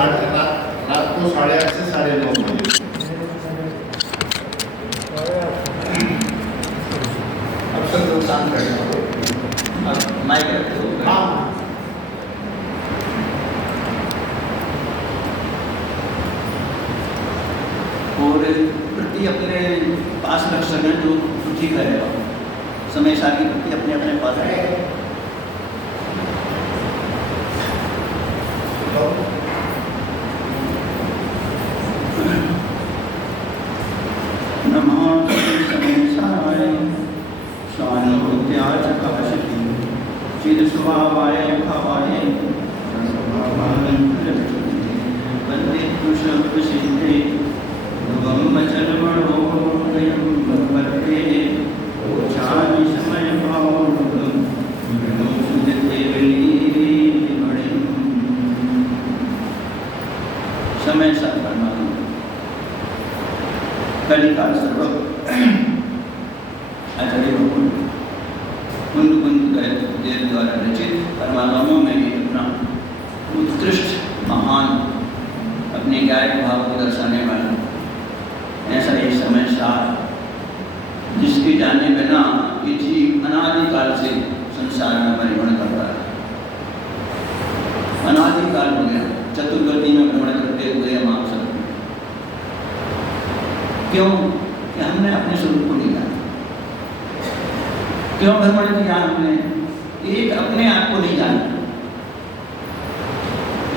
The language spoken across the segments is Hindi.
रात को 8:30 से 9:30 बजे। अब सब लोग काम करेंगे। अब माइक रखो। हाँ, और प्रति अपने पास रख सकें जो ठीक रहेगा। समय सारणी प्रति अपने अपने पास रखें। नमः समेशाय स्वानुभूत्याय च कवशति चिदस्वभावाय भावाय सर्वभावाय वन्दे पुरुषप्रसिद्धे भगवं वचनमणोदयं भगवते ओछामि समयभावं विघ्नं सुजते वैलीमणिं। समय सर्वनाम कलिकाल सर्व आचार्य भगवान कुंद कुंद देव द्वारा रचित परमात्माओं में भी अपना उत्कृष्ट महान अपने गायक भाव को दर्शाने वाला ऐसा एक समय सार जिसके जाने बिना ये जीव अनादिकाल से संसार में परिभ्रमण कर रहा है। अनादिकाल हो गया, चतुर्गति में भ्रमण करते हुए हम आप सब। क्यों? कि हमने अपने स्वरूप को नहीं जाना। क्यों भ्रमण किया हमने? एक अपने आप को नहीं जाना।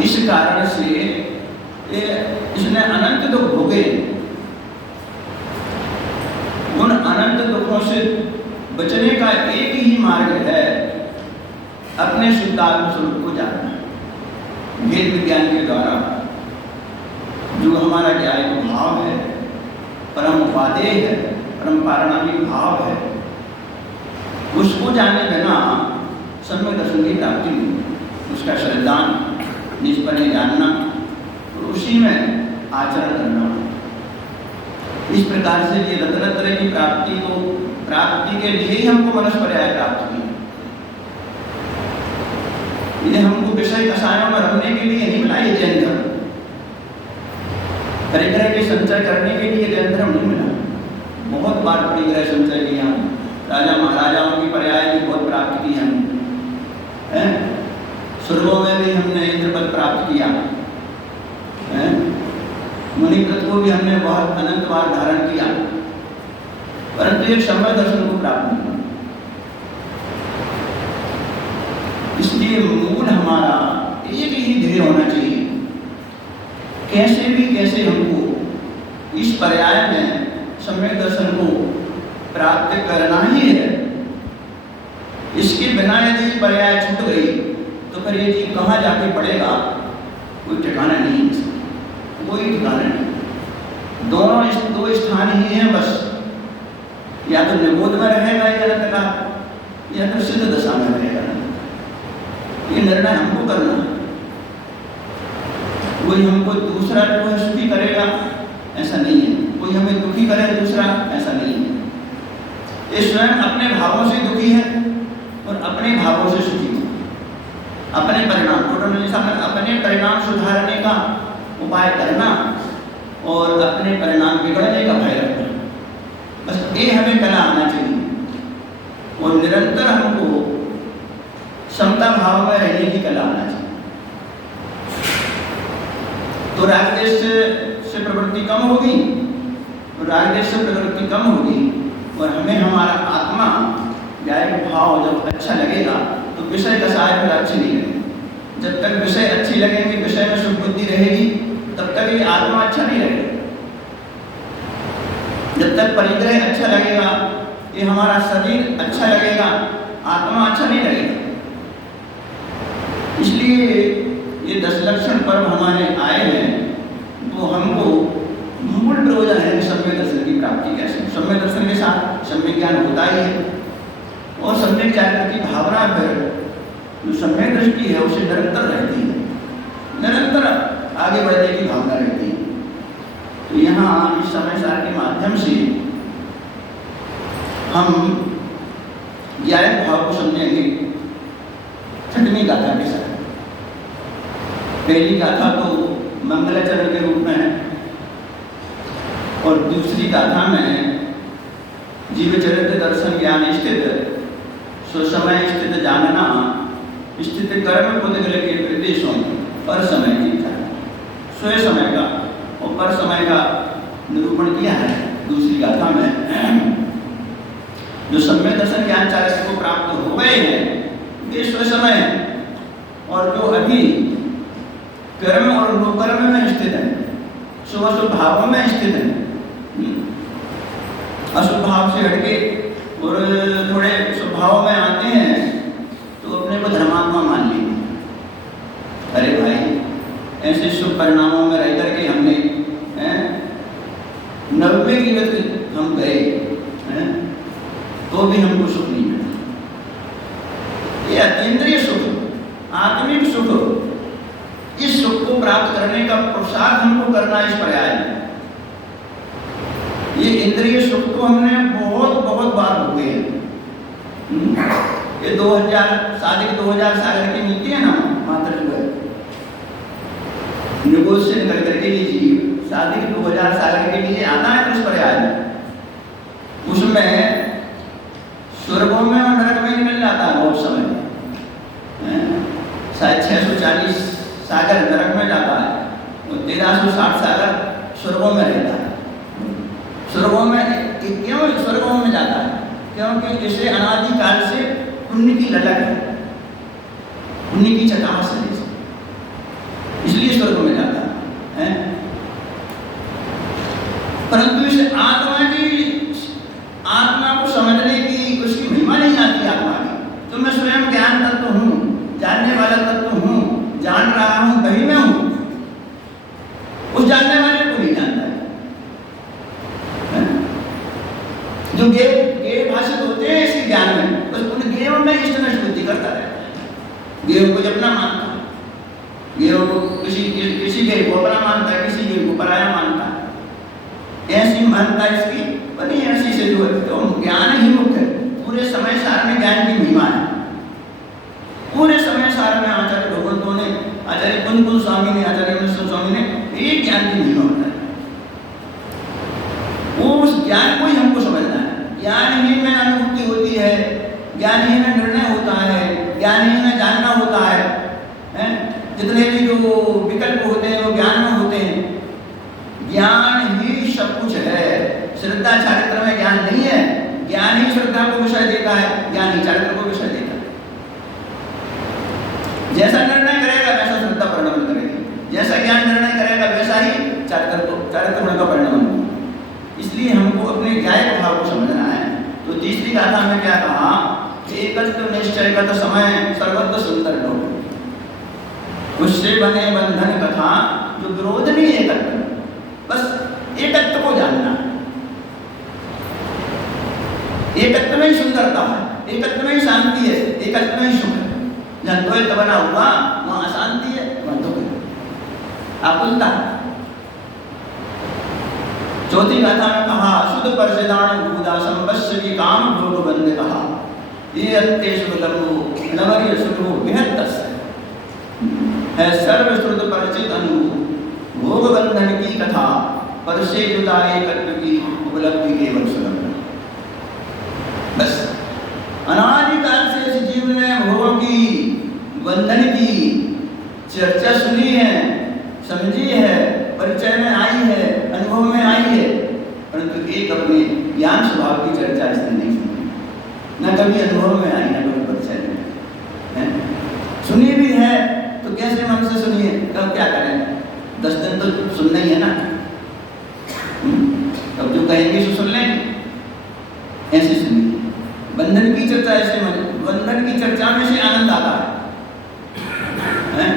इस कारण से इसने अनंत दुख भोगे। उन अनंत दुखों से बचने का एक ही मार्ग है अपने शुद्धात्म स्वरूप को जानना। वेद विज्ञान के द्वारा जो हमारा ज्ञान भाव है, परम उपादेय है, परम पारणामिक भाव है, उसको जाने बिना सम्यक दर्शन की प्राप्ति नहीं। उसका श्रद्धान निष्पन्न जानना और उसी में आचरण करना। इस प्रकार से ये रत्नत्रय की प्राप्ति के लिए ही हमको मनुष्य पर्याय प्राप्त हुई। ये हमको विषय कषायों में रखने के लिए नहीं मिला ये जैन धर्म। परिग्रह के संचय करने के लिए जैन धर्म नहीं मिला। बहुत बार परिग्रह संचय किया, राजा महाराजाओं की पर्याय भी बहुत प्राप्त की हमने। स्वर्गों में भी हमने इंद्र पद प्राप्त किया। मुनिव्रत को भी हमने बहुत अनंत बार धारण किया, परंतु एक समय दर्शन को प्राप्त नहीं। इसलिए मूल हमारा एक ही ध्येय होना चाहिए। कैसे हमको इस पर्याय में सम्यक दर्शन को प्राप्त करना ही है। इसके बिना यदि पर्याय छूट गई तो फिर ये जीव कहाँ जाके पड़ेगा, कोई ठिकाना नहीं, कोई ठिकाना नहीं। दोनों दो स्थान ही हैं बस, या तो निबोध में रहेगा जगत का, या तो सिद्ध दशा में रहेगा। ये निर्णय हमको करना है। कोई हमको दूसरा जो है सुखी करेगा ऐसा नहीं है, कोई हमें दुखी करे दूसरा ऐसा नहीं है। ये स्वयं अपने भावों से दुखी है और अपने भावों से सुखी है। अपने परिणाम सुधारने का उपाय करना और अपने परिणाम बिगड़ने का भय रखना, बस ये हमें कला आना चाहिए। और निरंतर हमको समता भाव में रहने की कला आना चाहिए। तो रागद्वेष से प्रवृत्ति कम होगी, तो रागद्वेष से प्रवृत्ति कम होगी और हमें हमारा आत्मा ज्ञान भाव जब अच्छा लगेगा तो विषय कषाय फिर अच्छी नहीं लगेगी। जब तक विषय अच्छी लगेगी, विषय में शुभ बुद्धि रहेगी, तब तक ये आत्मा अच्छा नहीं लगेगा। जब तक परिग्रह अच्छा लगेगा, ये हमारा शरीर अच्छा लगेगा, आत्मा अच्छा नहीं लगेगा। इसलिए ये 10 लक्षण पर्व हमारे आए हैं, तो हमको मूल प्रयोजन है कि सम्यक दर्शन की प्राप्ति कैसे। सम्यक दर्शन के साथ सम्यक ज्ञान होता ही है और सम्यक जागृति की भावना फिर जो सम्यक दृष्टि है उसे निरंतर रहती है, निरंतर आगे बढ़ने की भावना रहती है। तो यहाँ इस समय सार के माध्यम से हम ज्ञान भाव को समझेंगे छठवीं गाथा के साथ। पहली गाथा तो मंगलाचरण के रूप में है। और दूसरी गाथा में जीव चरित्र दर्शन ज्ञान स्थित स्वसमय स्थित जानना स्थित कर्म पुद्गल के प्रदेशों पर समय की स्वयं समय का और पर समय का निरूपण किया है दूसरी गाथा में। जो सम्यक दर्शन ज्ञान चालक को प्राप्त हो गए हैं वे स्वसमय है, और जो अभी कर्म और कर्म में स्थित है, शुभ भावों में स्थित है, अशुभ भाव से हटके और थोड़े स्वभाव में आते हैं तो अपने को धर्मात्मा मान लेंगे। अरे भाई ऐसे शुभ परिणामों में रह करके हमने 90 की वक्त हम गए तो भी हमको सुख नहीं मिला। ये अतीन्द्रिय सुख, आत्मिक सुख, इस सुख को प्राप्त करने का पुरुषार्थ हमको करना इस पर्याय में। ये इंद्रिय सुख तो हमने बहुत बहुत बार हो गए। ये 2000 सागर की मिलती है ना मात्र जो है निगोशिएट कर करके लीजिए, शादी 2000 सागर के लिए आता है तो उस पर्याय में, उसमें स्वर्गों में और नरक में निकल जाता है बहुत समय, शायद 640 सागर नरक में जाता है और 1360 सागर स्वर्गों में रहता है। स्वर्गों में क्यों स्वर्गों में जाता है? क्योंकि इसे अनादिकाल से पुण्य की ललक है, पुण्य की चटास है, इसलिए स्वर्ग में जाता है। परंतु इस आत्मा को समझने की उसकी महिमा नहीं आती आत्मा की। तो मैं स्वयं ज्ञान तत्व हूँ, जानने वाला तत्व हूँ, जान रहा हूँ, वही मैं हूँ, उस जानने वाले को नहीं जानता है। जो गेय भाषित होते हैं इसी ज्ञान में, बस उन गेयों में इष्ट नष्ट बुद्धि करता रहता है। गेयों को जपना मानता है, गेयों को किसी गेय को अपना मानता है, किसी गेय को पराया मानता है। ऐसी मानता है इसकी बनी ऐसी से जो है तो ज्ञान ही मुख्य है। पूरे समय सार में ज्ञान की महिमा है। पूरे समय सार में आचार्य भगवंतों ने, आचार्य कुंद स्वामी ने, आचार्य मिश्र स्वामी ने एक ज्ञान की महिमा बताई। वो उस ज्ञान को ही हमको समझना है। ज्ञान ही में अनुभूति होती है, ज्ञान ही में निर्णय होता है, ज्ञान ही में जानना होता है। जितने भी जो विकल्प होते हैं वो ज्ञान में होते हैं। ज्ञान ही सब कुछ है। श्रद्धा चारित्र में ज्ञान नहीं है, ज्ञान ही श्रद्धा को विषय देता है, ज्ञान ही चारित्र को विषय देता है। जैसा निर्णय करेगा वैसा श्रद्धा परिणाम करेगी, जैसा ज्ञान निर्णय करेगा वैसा ही चारित्र गुण का परिणाम होगा। इसलिए हमको अपने ज्ञायक भाव को समझना है। तो तीसरी गाथा में क्या कहा? एकत्व निश्चयगत समय सर्वत्र सुंदर लोग, उससे बने बंधन कथा जो विरोध नहीं एकत्व, बस एकत्व को जानना। एकत्व में ही सुंदरता है, एकत्व में ही शांति है, एकत्व में ही सुख है। जहाँ द्वैत बना हुआ वहाँ अशांति है, वहाँ दुख है, आकुलता है। चौथी गाथा में कहा शुद्ध परसिदान भूदा संवत्सर की काम भोग बंद कहा ये अंते शुभलम्बो नवरिय सुखो विहत्तस है सर्वश्रुत परिचित अनुभव भोग बंधन की कथा पर से जुदा एकत्व की उपलब्धि केवल सुलभ। बस अनादिकाल से इस जीव ने भोगों की बंधन की चर्चा सुनी है, समझी है, परिचय में आई है, अनुभव में आई है, परंतु एक अपने ज्ञान स्वभाव की चर्चा इसने नहीं सुनी, न कभी अनुभव में आई, न कभी परिचय में। सुनी भी है तो कैसे मन से सुनिए, तब क्या करें? 10 दिन तो सुनना ही है ना, तब जो कहेंगे सो सुन लेंगे, ऐसे सुनिए। बंधन की चर्चा ऐसे, बंधन की चर्चा में से आनंद आता है।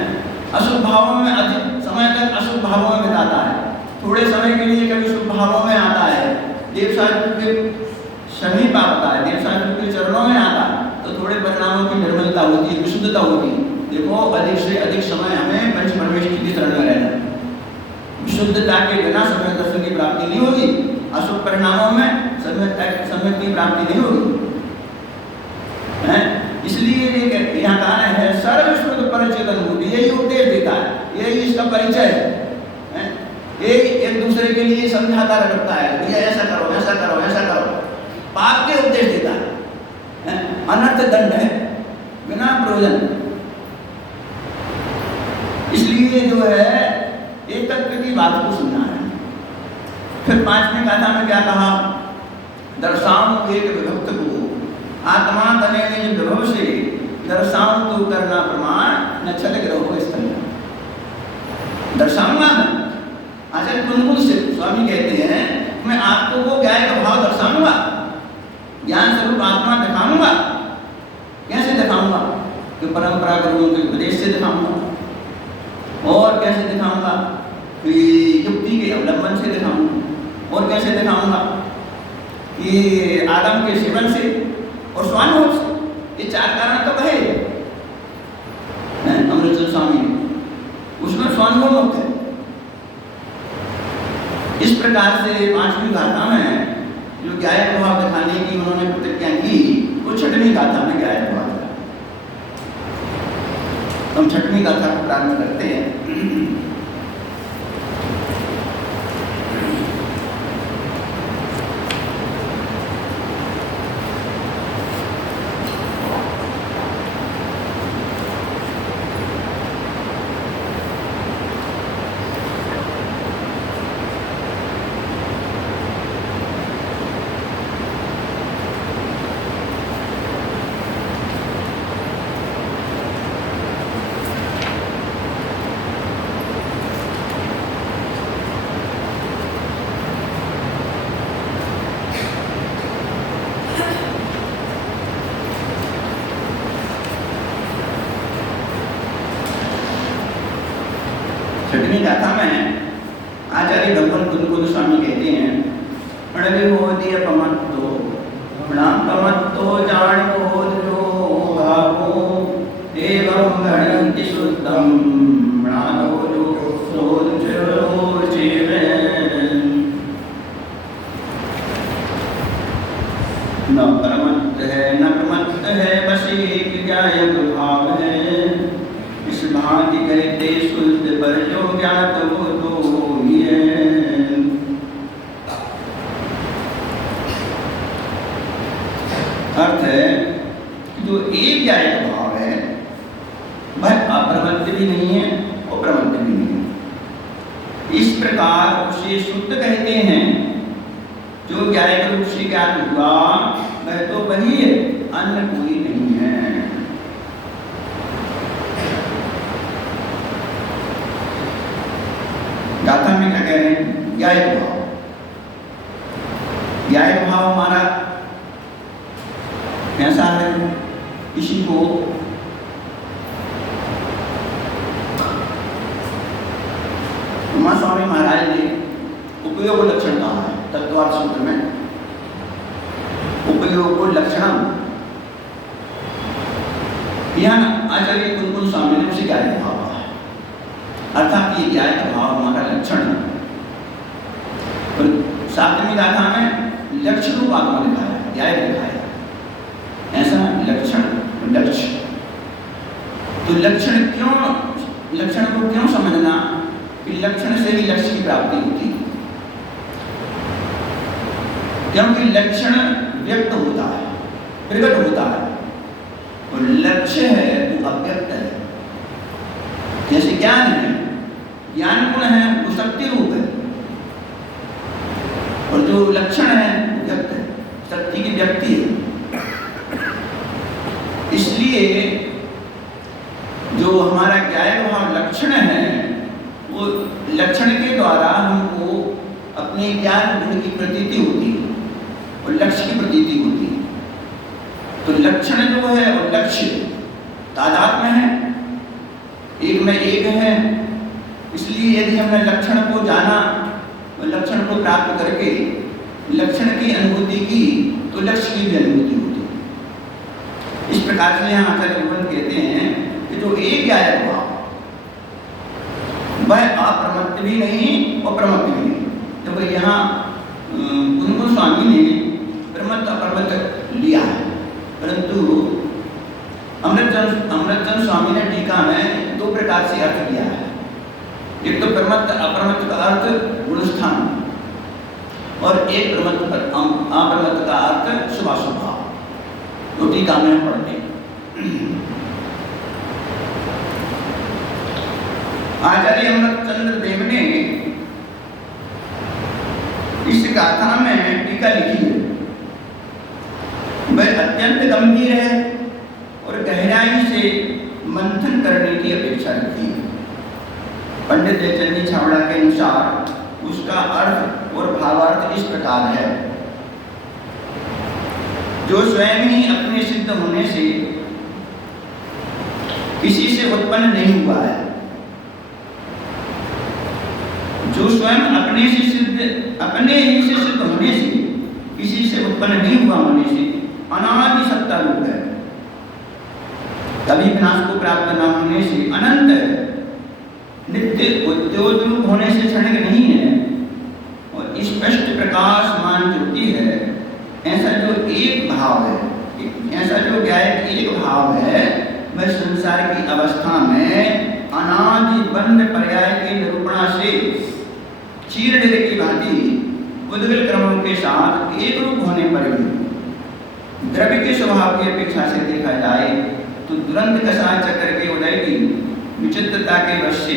अशुभ भावों में अधिक समय तक अशुभ भावों में बिताता है, थोड़े समय के लिए कभी शुभ भावों में आता है, देव साधु के समीप आता है, देव साधु के चरणों में आता है तो थोड़े परिणामों की निर्मलता होती है, विशुद्धता होती है। देखो अधिक से अधिक समय हमें पंच परमेश्वर की शरण में रहना है। विशुद्धता के बिना समय दर्शन की प्राप्ति नहीं होगी, अशुभ परिणामों में समय की प्राप्ति नहीं होगी। इसलिए यहाँ कहा है सर्वश्रुत परिचित अनुभूति, यही उपदेश देता है, यही इसका परिचय है। ये एक दूसरे के लिए समझाता रखता है, भैया ऐसा करो ऐसा करो ऐसा करो, पाप के उपदेश देता है, अनर्थ दंड है बिना प्रयोजन। इसलिए जो है एक तत्व की बात को सुनना है। फिर 5वें गाथा में क्या कहा, दर्शाऊं एक विभक्त को आत्मा तने निज विभव से, दर्शाऊं तो करना प्रमाण न छल ग्रहो स्थल। दर्शाऊंगा मैं, आचार्य कुंदकुल से स्वामी कहते हैं मैं आपको वो ज्ञान का भाव दर्शाऊंगा, ज्ञान स्वरूप आत्मा दिखाऊंगा। कैसे दिखाऊंगा? कि परंपरा गुरुओं के उपदेश से दिखाऊंगा। और कैसे दिखाऊंगा? कि युक्ति के अवलंबन से दिखाऊंगा। और कैसे दिखाऊंगा? कि आगम के सेवन से और स्वानुभव से। ये 4 कारण तो कहे अमृतचंद स्वामी ने, उसमें स्वानुभव मुक्त है। इस प्रकार से 5वीं गाथा में जो ज्ञाय प्रभाव दिखाने की उन्होंने प्रतिज्ञा की, वो 6वीं गाथा में ज्ञाय प्रभाव दिखाया। हम 6वीं गाथा को प्रारंभ करते हैं। छठवीं गाथा में आचार्य भगवान कुंदकुल स्वामी कहते हैं, प्रणविबोधि अपमत्तो प्रणपमत्तो जाणबोध जो भावो एवं गणन्ति शुद्धं प्राणो जो सोचरो जीवे। न परमत्त है न प्रमत्त है, बस एक ज्ञाय भाव है। इस भांति कहते शुद्ध पर जो ज्ञात वो तो ये। अर्थ है जो एक ज्ञाय का भाव है वह अप्रमत्त भी नहीं है और प्रमत्त भी नहीं है। इस प्रकार उसे शुद्ध कहते हैं। जो ज्ञाय के रूप से ज्ञात हुआ वह तो वही है, अन्य कोई नहीं है। गाथा में क्या कह रहे हैं? ज्ञाय भाव। ज्ञाय भाव हमारा कैसा है? किसी को उमा स्वामी महाराज ने उपयोग लक्षण कहा है तत्वार्थ सूत्र में। उपयोग लक्षण यहाँ आचार्य कुंदकुल स्वामी ने उसे ज्ञाय भाव कहा, अर्थात ये ज्ञाय का भाव हमारा लक्षण है। और 7वीं गाथा में लक्षण रूप आत्मा दिखाया, ज्ञाय दिखाया, ऐसा लक्षण लक्ष्य। तो लक्षण क्यों, लक्षण को क्यों समझना कि लक्षण से ही लक्ष्य की प्राप्ति होती है। क्योंकि लक्षण व्यक्त होता है, प्रकट होता है, और लक्ष्य है वो अव्यक्त है। जैसे ज्ञान है, ज्ञान गुण है वो शक्ति रूप है, और जो लक्षण है वो व्यक्त है, शक्ति की व्यक्ति है। इसलिए जो हमारा ज्ञाय भाव लक्षण है वो लक्षण के द्वारा हमको अपने ज्ञान गुण की प्रतीति होती है और लक्ष्य की प्रतीति होती है। तो लक्षण जो है और लक्ष्य तादात्म्य है, एक में एक है। इसलिए यदि हमने लक्षण को जाना और लक्षण को प्राप्त करके लक्षण की अनुभूति की तो लक्ष्य की भी अनुभूति होती है। इस प्रकार से यहाँ आचार्य भगवान कहते हैं कि जो एक ज्ञाय भाव वह अप्रमत्त भी नहीं और प्रमत्त भी नहीं। तो यहाँ कुंदकुल स्वामी ने प्रमत्त अप्रमत्त लिया है, परंतु अमृतचंद स्वामी ने टीका में 2 प्रकार से अर्थ किया है। एक तो प्रमत्त अप्रमत्त का अर्थ गुणस्थान, और एक प्रमत्त अप्रमत्त का अर्थ शुभाशुभाव। तो टीका में हम पढ़ते हैं। आचार्य अमृतचंद्र देव ने इस गाथा में टीका लिखी है। वह अत्यंत गंभीर है और गहराई से मंथन करने की अपेक्षा रखती है। पंडित जयचंदी छाबड़ा के अनुसार उसका अर्थ और भावार्थ इस प्रकार है। जो स्वयं ही अपने सिद्ध होने से किसी से उत्पन्न नहीं हुआ है, जो स्वयं अपने ही से सिद्ध होने से किसी से उत्पन्न नहीं हुआ होने से अनादि सत्ता रूप है, कभी विनाश को प्राप्त न होने से अनंत है, नित्य उद्योगरूप होने से क्षणिक नहीं है, और स्पष्ट प्रकाशमान ज्योति है। ऐसा जो एक भाव है, ऐसा जो गायक एक भाव है, वह संसार की अवस्था में अनादि बंध पर्याय के निरूपणा से चीर डेरे की भांति उद्गल क्रमों के साथ एक रूप होने पर भी द्रव्य के स्वभाव की अपेक्षा से देखा जाए तो दुरंत कषाय चक्र के उदय की विचित्रता के वश से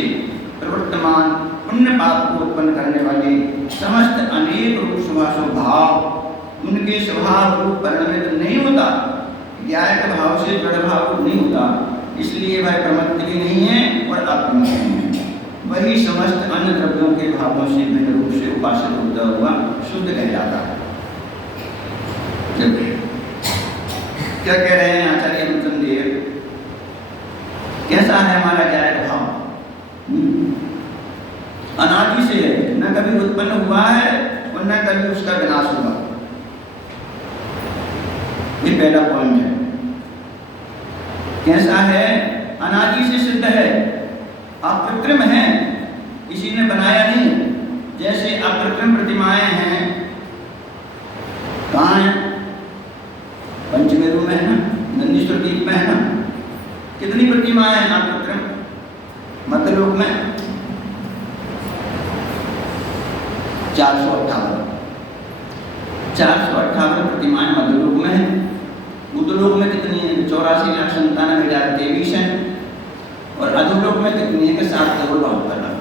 प्रवर्तमान पुण्य पाप को उत्पन्न करने वाले समस्त अनेक रूप शुभाशुभ भाव उनके स्वभाव रूप परिणमित नहीं होता, ज्ञायक भाव से दृढ़ भाव नहीं होता, इसलिए वह प्रमत्त भी नहीं है और अप्रमत्त नहीं है। वही समस्त अन्य द्रव्यों के भावों से भिन्न रूप से उपासित होता हुआ शुद्ध कह जाता है। क्या कह रहे हैं आचार्य अमृतचंद देव? कैसा है हमारा ज्ञायक भाव? अनादि से है, न कभी उत्पन्न हुआ है और न कभी उसका विनाश हुआ। ये पहला पॉइंट है। कैसा है? अनादि से सिद्ध है, अकृत्रिम है, किसी ने बनाया नहीं। जैसे अकृत्रिम प्रतिमाएं हैं, कहाँ है? पंचमेरु में है ना, नंदीश्वर द्वीप में है ना। कितनी प्रतिमाएं हैं अकृत्रिम? मध्यलोक में 458 प्रतिमाएं मध्यलोक में है। बुद्धलोक में कितनी है? 84,97,023 है। और अधोलोक में कितनी है? 7,72,000।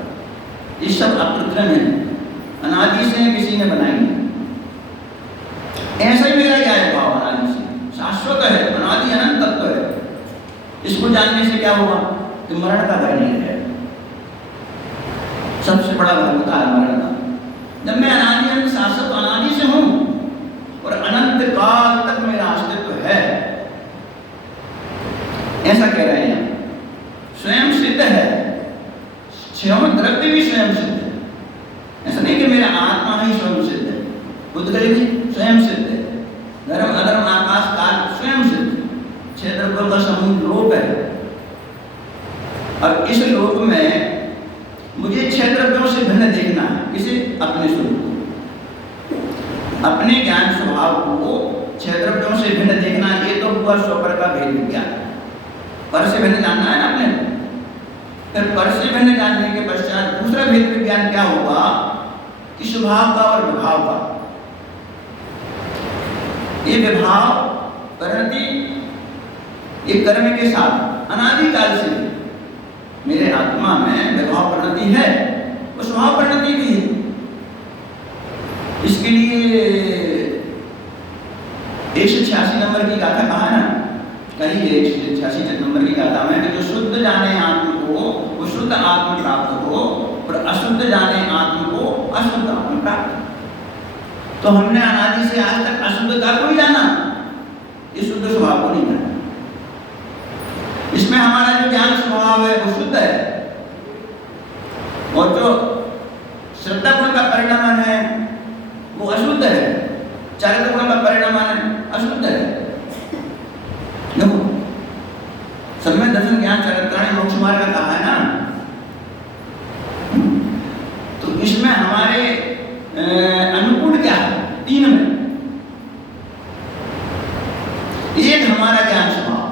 ये सब अकृत्रिम है, अनादि से किसी ने बनाई है। ऐसा ही मेरा ज्ञायक भाव अनादि से शाश्वत है, अनादि अनंत तत्व है। इसको जानने से क्या हुआ कि मरण का भय नहीं है। सबसे बड़ा भय होता है मरण का। जब मैं अनादि अनंत शाश्वत अनादि से हूं और अनंत काल तक मेरा अस्तित्व है, ऐसा कह रहे हैं। स्वयं सिद्ध है, क्षण द्रव्य भी स्वयं सिद्ध है। ऐसा नहीं कि मेरा आत्मा ही स्वयं सिद्ध है, उद्गल भी स्वयं सिद्ध है, धर्म अधर्म आकाश काल स्वयं सिद्ध है। 6 द्रव्यों का समूह लोक है, और इस लोक में मुझे 6 द्रव्यों से भिन्न देखना है। इसे अपने स्वरूप को, अपने ज्ञान स्वभाव को 6 द्रव्यों से भिन्न देखना। ये तो हुआ स्वपर का भेद विज्ञान। पर से भिन्न जानना है ना अपने। फिर पर से भिन्न जानने के पश्चात दूसरा भेद विज्ञान क्या होगा कि स्वभाव का और विभाव का। ये विभाव परिणति, ये कर्म के साथ अनादिकाल से मेरे आत्मा में विभाव परिणति है, और स्वभाव परिणति भी है। इसके लिए 186 नंबर की गाथा कहा है ना, कही है 186 नंबर की गाथा में कि जो शुद्ध जाने आत्म को वो शुद्ध आत्म प्राप्त हो, और अशुद्ध जाने आत्म को अशुद्ध आत्म प्राप्त। तो हमने अनादि से आज तक अशुद्धता को ही जाना, इस शुद्ध स्वभाव को नहीं जाना। इसमें हमारा जो ज्ञान स्वभाव है वो शुद्ध है, और जो श्रद्धा गुण का परिणाम है वो अशुद्ध है, चारित्र गुण का परिणाम है अशुद्ध है। देखो, सम्यक दर्शन ज्ञान चरित्राणि मोक्ष मार्ग का कहा है ना, तो इसमें हमारे अनुकूल क्या है? 3 में। एक हमारा ज्ञान स्वभाव,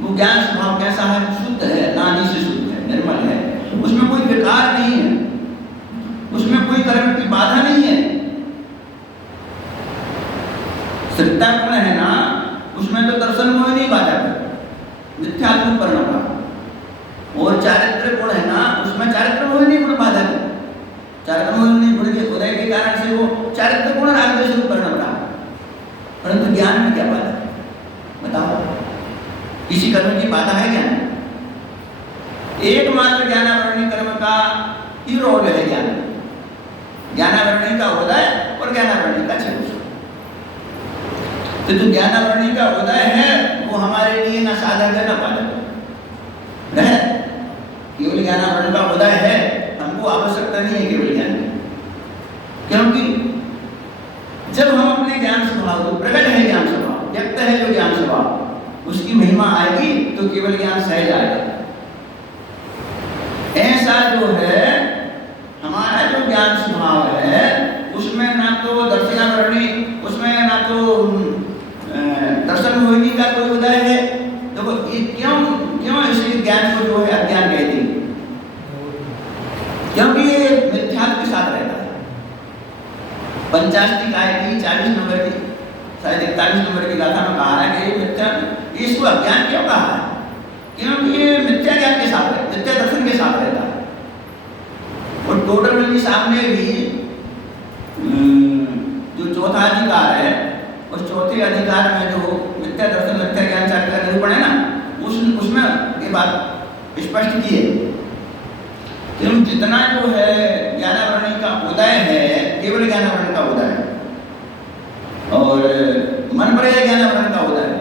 वो ज्ञान स्वभाव कैसा है? शुद्ध है, नादि से शुद्ध है, निर्मल है, उसमें कोई विकार नहीं है। दर्शन मोह नहीं बाधक, मिथ्यात्म परिणता। और चारित्र गुण है ना, उसमें चारित्र मोह नहीं गुण बाधक है। चारित्र मोह नहीं गुण के उदय के कारण से वो चारित्र गुण राग द्वेष रूप परिणम रहा, परंतु ज्ञान में क्या बाधा है बताओ? किसी कर्म की बाधा है ज्ञान? एकमात्र ज्ञानावरणी कर्म का ही रोल है ज्ञान, ज्ञानावरणी का उदय और ज्ञानावरणी का क्षय। तो जो ज्ञानावरणी का उदय है वो हमारे लिए ना साधक है ना बाधक है। केवल ज्ञानावरण का उदय है, हमको आवश्यकता नहीं है केवल ज्ञान की, क्योंकि जब हम अपने ज्ञान स्वभाव को प्रकट है, ज्ञान स्वभाव व्यक्त है जो ज्ञान स्वभाव, उसकी महिमा आएगी तो केवल ज्ञान सहज आएगा। ऐसा जो है हमारा जो ज्ञान स्वभाव है उसमें ना तो दर्शनावरणी, उसमें ना तो दर्शन मोहिनी का कोई उदय है। देखो ये क्यों इसी ज्ञान को जो है अज्ञान कहते हैं? क्योंकि ये मिथ्यात्व के साथ रहता है। 85 की 40 नंबर की शायद 41 नंबर की गाथा में कहा है कि ये मिथ्या, इसको अज्ञान क्यों कहा है? क्योंकि ये मिथ्या ज्ञान के साथ है, मिथ्या दर्शन के साथ रहता है। और टोडरमल साहब ने भी जो चौथा अधिकार है उस चौथे अधिकार में जो मिथ्या दर्शन मिथ्या ज्ञान शास्त्र का निरूपण है ना, उसमें ये बात स्पष्ट की है कि जितना जो है ज्ञानावरणी का उदय है केवल ज्ञानावरण का उदय है, और मन पर ज्ञानावरण का उदय है,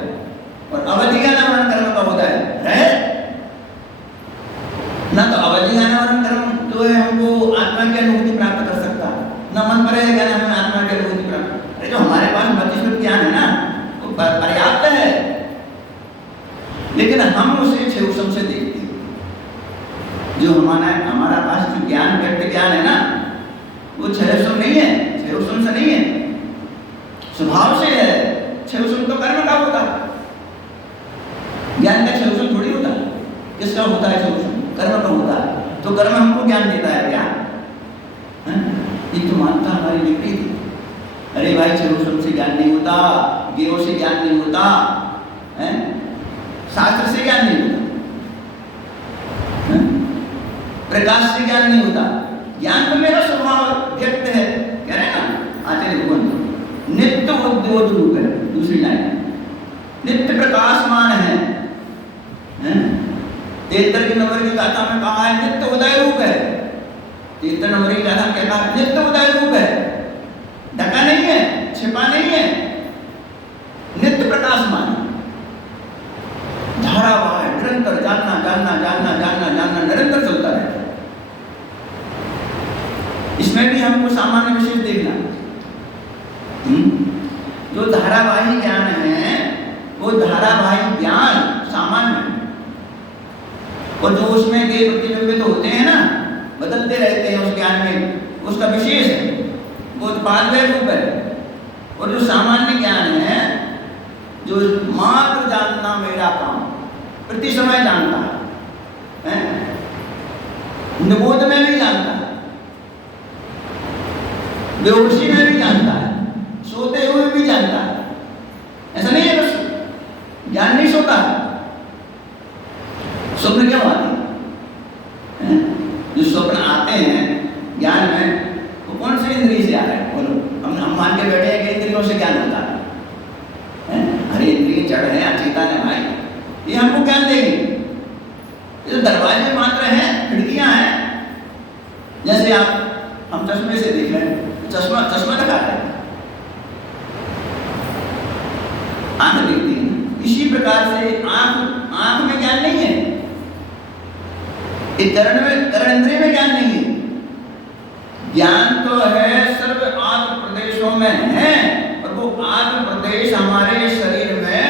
और अवधि ज्ञानावरण कर्म का उदय है ना। तो अवधि ज्ञानावरण कर्म जो है हमको आत्मा की अनुभूति प्राप्त कर सकता है, न मन पर ज्ञान हमें आत्मा की अनुभूति प्राप्त। अरे जो हमारे पास मतिस्मृत ज्ञान है ना वो पर्याप्त है, लेकिन हम उसे छेउसम से देखते हैं। जो हमारा पास जो ज्ञान व्यक्त ज्ञान है ना वो छेउसम नहीं है, छेउसम से नहीं है, स्वभाव से है। छेउसम तो कर्म का होता है, ज्ञान का छेउसम थोड़ी होता है। किसका होता है छेउसम? कर्म का होता है। तो कर्म हमको ज्ञान देता है क्या? ये तो मानता हमारी विपरीत है। अरे भाई छेउसम से ज्ञान नहीं होता, गेरों से ज्ञान नहीं होता है, शास्त्र से ज्ञान नहीं होता, प्रकाश से ज्ञान नहीं होता। ज्ञान तो मेरा स्वभाव व्यक्त है, कह रहे हैं ना आचार्य भगवान, नित्य उद्योत रूप है। दूसरी लाइन नित्य प्रकाशमान है। 73 नंबर की गाथा में कहा है नित्य उदय रूप है। 73 नंबर की गाथा में क्या कहा? नित्य उदय रूप है, ढका नहीं है, छिपा नहीं है, नित्य प्रकाशमान, धारावाह है, निरंतर जानना जानना जानना जानना जानना निरंतर चलता रहता है। इसमें भी हमको सामान्य विशेष देखना। जो धारावाही ज्ञान है वो धारावाही ज्ञान सामान्य है, और जो उसमें के प्रतिबिंबित तो होते हैं ना, बदलते रहते हैं उस ज्ञान में, उसका विशेष है, वो उत्पादय रूप है। और जो सामान्य ज्ञान है जो मात्र जानना मेरा काम, प्रति समय जानता है, निबोध में भी जानता है, बेहोशी में भी जानता है, सोते हुए भी जानता है। ऐसा नहीं है बस ज्ञान नहीं सोता है। स्वप्न क्यों आते हैं? जो स्वप्न आते हैं ज्ञान में वो कौन से इंद्रिय से आ रहे हैं? बोलो। हम मान के बैठे हैं कि इंद्रियों से ज्ञान होता है। अरे इंद्रिय जड़ है, अचेतन है भाई, ये हमको ज्ञान देंगे। ये तो दरवाजे मात्र हैं, खिड़कियां हैं। जैसे हम चश्मे से देख रहे हैं, चश्मा लगा है, आंख देखती है। इसी प्रकार से आंख में ज्ञान नहीं है, करण इंद्रिय में ज्ञान नहीं है। ज्ञान तो है सर्व आत्म प्रदेशों में है, और वो आत्म प्रदेश हमारे शरीर में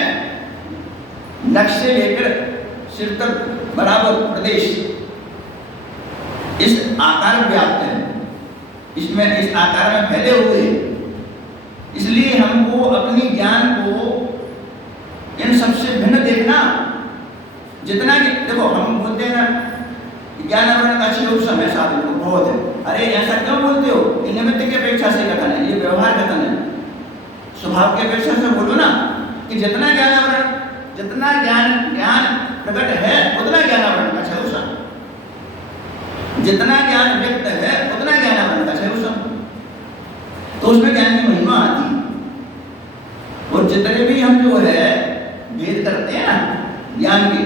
नख से लेकर सिर तक बराबर प्रदेश इस आकार व्याप्त है, इसमें इस आकार में फैले हुए। इसलिए हमको अपनी ज्ञान को इन सबसे भिन्न देखना। जितना कि देखो हम बोलते हैं ना ज्ञानावरण का छेउसम है, साधु को बहुत है। अरे ऐसा क्यों बोलते हो? ये निमित्त की अपेक्षा से कथन है, ये व्यवहार कथन है। स्वभाव की अपेक्षा से बोलो ना कि जितना ज्ञानावरण जितना ज्ञान प्रकट है उतना ज्ञानावरण का छेउसम, जितना ज्ञान व्यक्त है उतना ज्ञानावरण का छेउसम। तो उसमें ज्ञान की महिमा आती है। और जितने भी हम जो है भेद करते हैं ना ज्ञान के,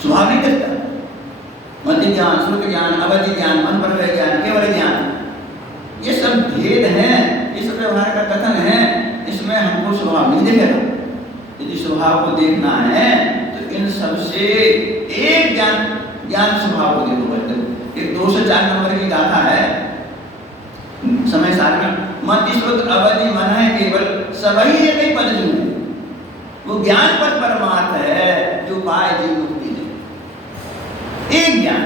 स्वभाव नहीं दिखता। मध्य ज्ञान, श्रुत ज्ञान, अवधि ज्ञान, मन पर ज्ञान, केवल ज्ञान, ये सब भेद हैं, इस व्यवहार का कथन है, इसमें हमको स्वभाव नहीं दिखेगा। यदि स्वभाव को देखना है तो इन सबसे एक ज्ञान स्वभाव को देखो। बच्चों एक 2 से 4 नंबर की गाथा है समय सार में, मध्य श्रुत अवधि मन है केवल सभी एक ही पद जो है, वो ज्ञान पद परमार्थ है जो पाए जीव मुक्ति दे। एक ज्ञान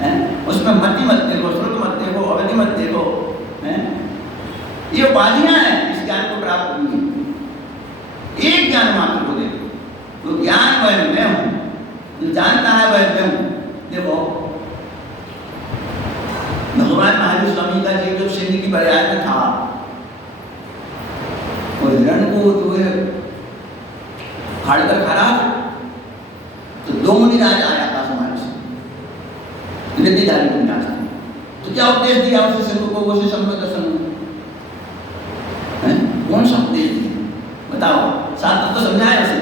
है, उसमें मति मत देखो, श्रुत मत देखो, अवधि मत देखो, है ये उपाधियां हैं इस ज्ञान को प्राप्त करने। एक ज्ञान मात्र को देखो, तो ज्ञान वह मैं हूं, जो जानता है वह मैं हूं। देखो भगवान महावीर स्वामी का जीव जब सिंह की बरियात में था और हिरण को जो है फाड़ कर खा रहा था, तो 2 मुनिराज आया था समाज से, रिद्धिधारी मुनिराज। तो क्या उपदेश दिया उसे सिंह को, वो से सम्मत दर्शन कौन सा उपदेश दिया बताओ? साथ तो समझाया उसे,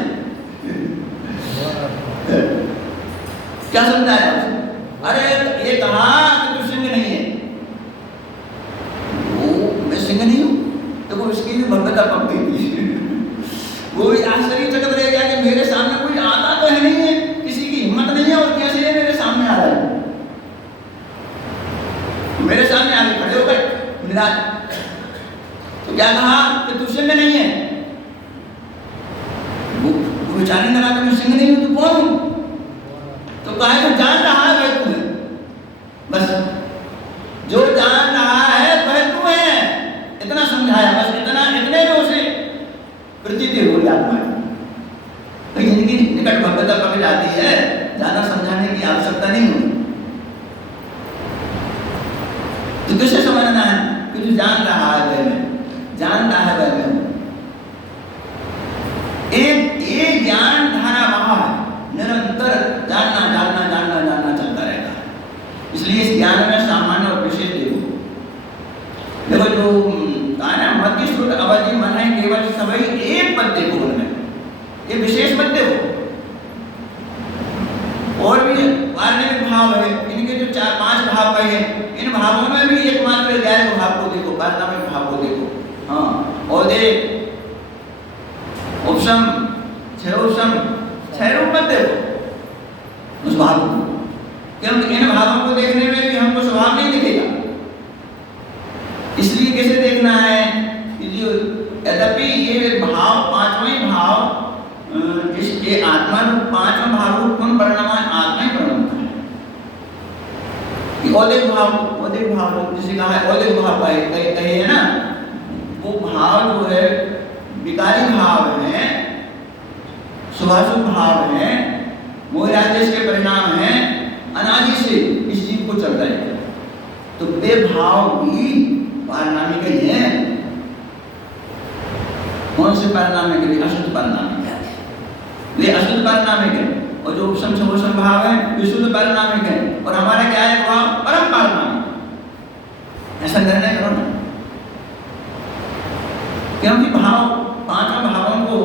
क्या समझाया उसे? अरे ये कहा कि तू सिंह नहीं है। वो मैं सिंह नहीं हूं, तो वो उसकी भी भव्यता पक गई थी। वो भी आश्चर्यचकित रह गया कि मेरे सामने कोई आता तो है नहीं है, किसी की हिम्मत नहीं है, और कैसे ये मेरे सामने आ रहा है? मेरे सामने आगे खड़े हो गए निराज। तो क्या कहा कि तू सिंह नहीं है? वो विचारने लगा कि मैं सिंह नहीं हूं तो कौन हूं? तो कहा तो जान रहा है वह तू है, बस जो जान रहा है वह तू है, इतना समझाया। बस इतने में उसे प्रतीति हो जाता है, तो इनकी निकट भव्यता पकड़ जाती है, ज्यादा समझाने की आवश्यकता नहीं होती। तो किसे समझना है कि जो जान रहा है वह मैं, जानता है वह मैं। एक ज्ञान धारा वहां है, निरंतर जानना जानना जानना जानना चलता रहता है। इसलिए इस ज्ञान में सामान्य और विशेष देखो जो मध्य श्रुत अवधि मन है केवल सभी एक पद देखो उनमें, ये विशेष पद देखो। और भी वार्णिक भाव है, इनके जो 4-5 भाव कहे हैं, इन भावों में भी एकमात्र गैर भाव को देखो, वार्णिक भाव को देखो। हाँ, और देख उपसम छह रूप मत देखो उस भाव को, क्योंकि इन भावों को देखने में भी हमको स्वभाव नहीं दिखेगा। इसलिए कैसे देखना है? यद्यपि ये भाव 5वां भाव इसके आत्मा रूप 5वां भाव रूप कौन परिणामान आत्मा ही परिणाम है। औदिक भाव जिसे कहा है औदिक भाव कहे है ना, वो भाव जो है विकारी भाव है, शुभाशुभ भाव है, मोह राजस के परिणाम है, अनादि से इस जीव को चल रहे हैं। तो वे भाव भी पारनामिक ही है। कौन से पारनामिक है? अशुद्ध पारनामिक है, वे अशुद्ध पारनामिक है। और जो उपसम शोषण भाव है विशुद्ध पारनामिक है। और हमारा क्या है भाव? परम पारनामिक। ऐसा निर्णय करो ना, क्योंकि भाव 5 भावों को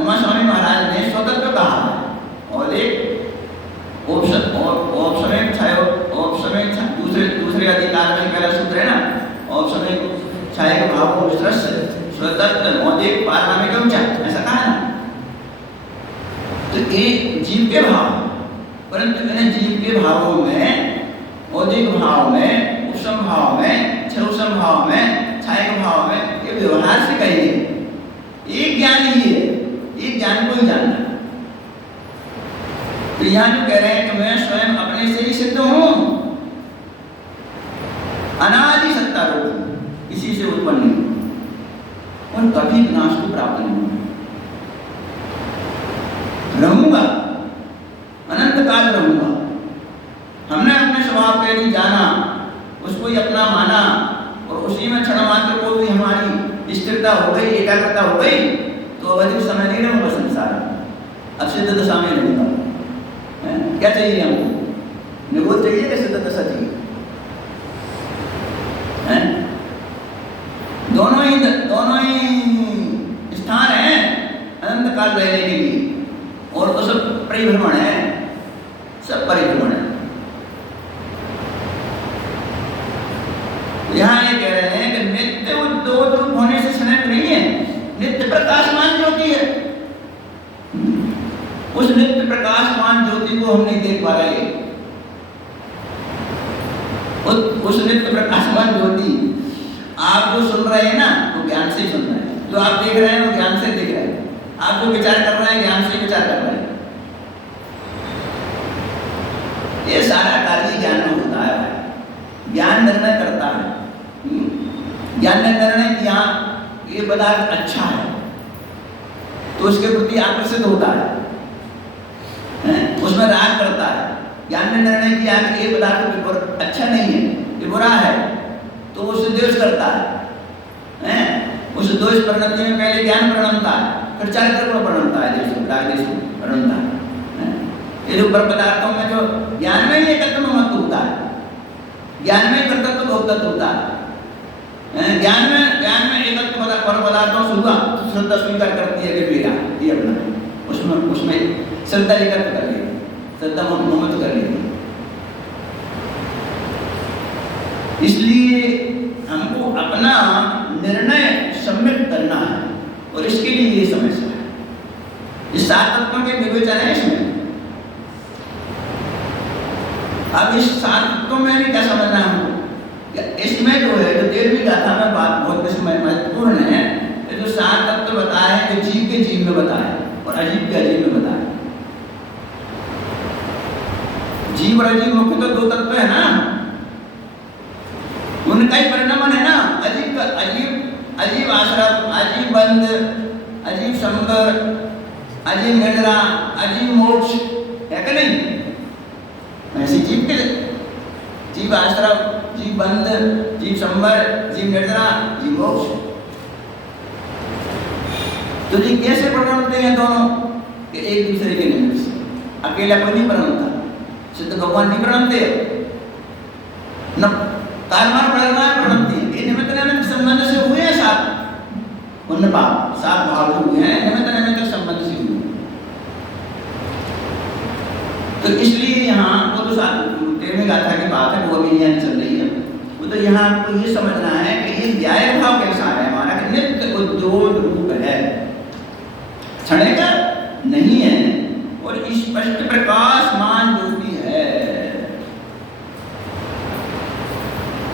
उमा स्वामी महाराज ने स्वतंत्र कहा है। और एक दूसरे अधिकार में पहला सूत्र है ना, औपसमय छाया के भाव को स्वतंत्र मौलिक पारनामिकम च, ऐसा कहा है ना। तो एक जीव के भाव, परंतु मैंने जीव के भावों में, औदिक भाव में, उपसम भाव में, छौसम भाव में, छाया भाव में, ये व्यवहार से कहेंगे एक ज्ञान ही है, एक ज्ञान को ही जानना। तो यहाँ जो कह रहे हैं कि मैं स्वयं अपने से ही सिद्ध हूं, अनादि सत्ता रूप, इसी से उत्पन्न हूं और कभी विनाश को प्राप्त नहीं हूं, रहूंगा, अनंत काल रहूंगा। हमने अपने स्वभाव के लिए जाना, उसको ही अपना माना और उसी में क्षण मात्र को भी हमारी स्थिरता हो गई, एकाग्रता हो गई, तो अधिक समय नहीं रहूंगा संसार में, अब सिद्ध दशा में रहूंगा। क्या चाहिए हमको? निरोध चाहिए कि सिद्ध दशा चाहिए? दोनों ही स्थान है अनंत काल रहने के लिए, और तो सब परिभ्रमण है, सब परिभ्रमण है। यहाँ ये कह रहे हैं कि नित्य उद्योत रूप होने से क्षणिक नहीं है, नित्य प्रकाशमान ज्योति है। उस नित्य प्रकाशमान ज्योति को हम नहीं देख पा रहे। उस नित्य प्रकाशमान ज्योति आप जो सुन रहे हैं ना, वो ज्ञान से सुन रहे हैं। जो आप देख रहे हैं वो ज्ञान से देख रहे हैं। आप जो विचार कर रहे हैं ज्ञान से विचार कर रहे हैं। ये सारा कार्य ज्ञान में होता है। ज्ञान निर्णय करता है। ज्ञान ने निर्णय किया ये पदार्थ अच्छा है तो उसके प्रति आकर्षित होता है, उसमें राग करता है। ज्ञान ने निर्णय किया कि ये पदार्थ अच्छा नहीं है, ये बुरा है, तो उससे द्वेष करता है। उस द्वेष परिणति में पहले ज्ञान परिणमता है, फिर चारित्र गुण परिणमता है, राग देश परिणमता है। ये जो पदार्थों में जो ज्ञान में ही एकत्व महत्व होता है, ज्ञान में कर्तव्य भोक्तत्व होता है। ज्ञान में एकत्व पदार्थों से हुआ तो श्रद्धा स्वीकार करती है कि मेरा ये अपना, उसमें श्रद्धा एकत्व कर लेगी, श्रद्धा ममत्व कर लेगी। इसलिए हमको अपना निर्णय सम्यक करना है, और इसके लिए ये समस्या है। इस 7 तत्वों के विवेचन है इसमें। अब इस 7 तत्वों में भी क्या समझना है हमको? इसमें जो है जो 13वीं गाथा में बात बहुत महत्वपूर्ण है। जो 7 तत्व बताए हैं, जो जीव के जीव में बताए और अजीव के अजीव में बताए। जीव और अजीव मुख्य तो 2 तत्व है ना, उनका ही परिणाम है ना। अजीव आश्रम, अजीव बंध, अजीव संबर, अजीव निद्रा, अजीव मोक्ष है कि नहीं? ऐसी जीव आश्रम, जीव बंध, जीव संबर, जीव निद्रा, जीव मोक्ष। तो जी कैसे परिणमते हैं दोनों? कि एक दूसरे के निमित्त से। अकेला कोई नहीं परिणमता, सिद्ध भगवान नहीं परिणमते न, कालमान परिणमती है। ये निमित्त निमित्त संबंध से हुए हैं 7 उन पाप, 7 भाव जो हुए हैं निमित्त निमित्त संबंध से हुए। तो इसलिए यहाँ वो तो 13वीं गाथा की बात है, वो अभी यहाँ चल रही है। वो तो यहाँ आपको ये समझना है कि ये व्याय भाव कैसा है हमारा, कि नित्य उद्योत रूप है, क्षणिक नहीं है, और स्पष्ट प्रकाशमान ज्योति है।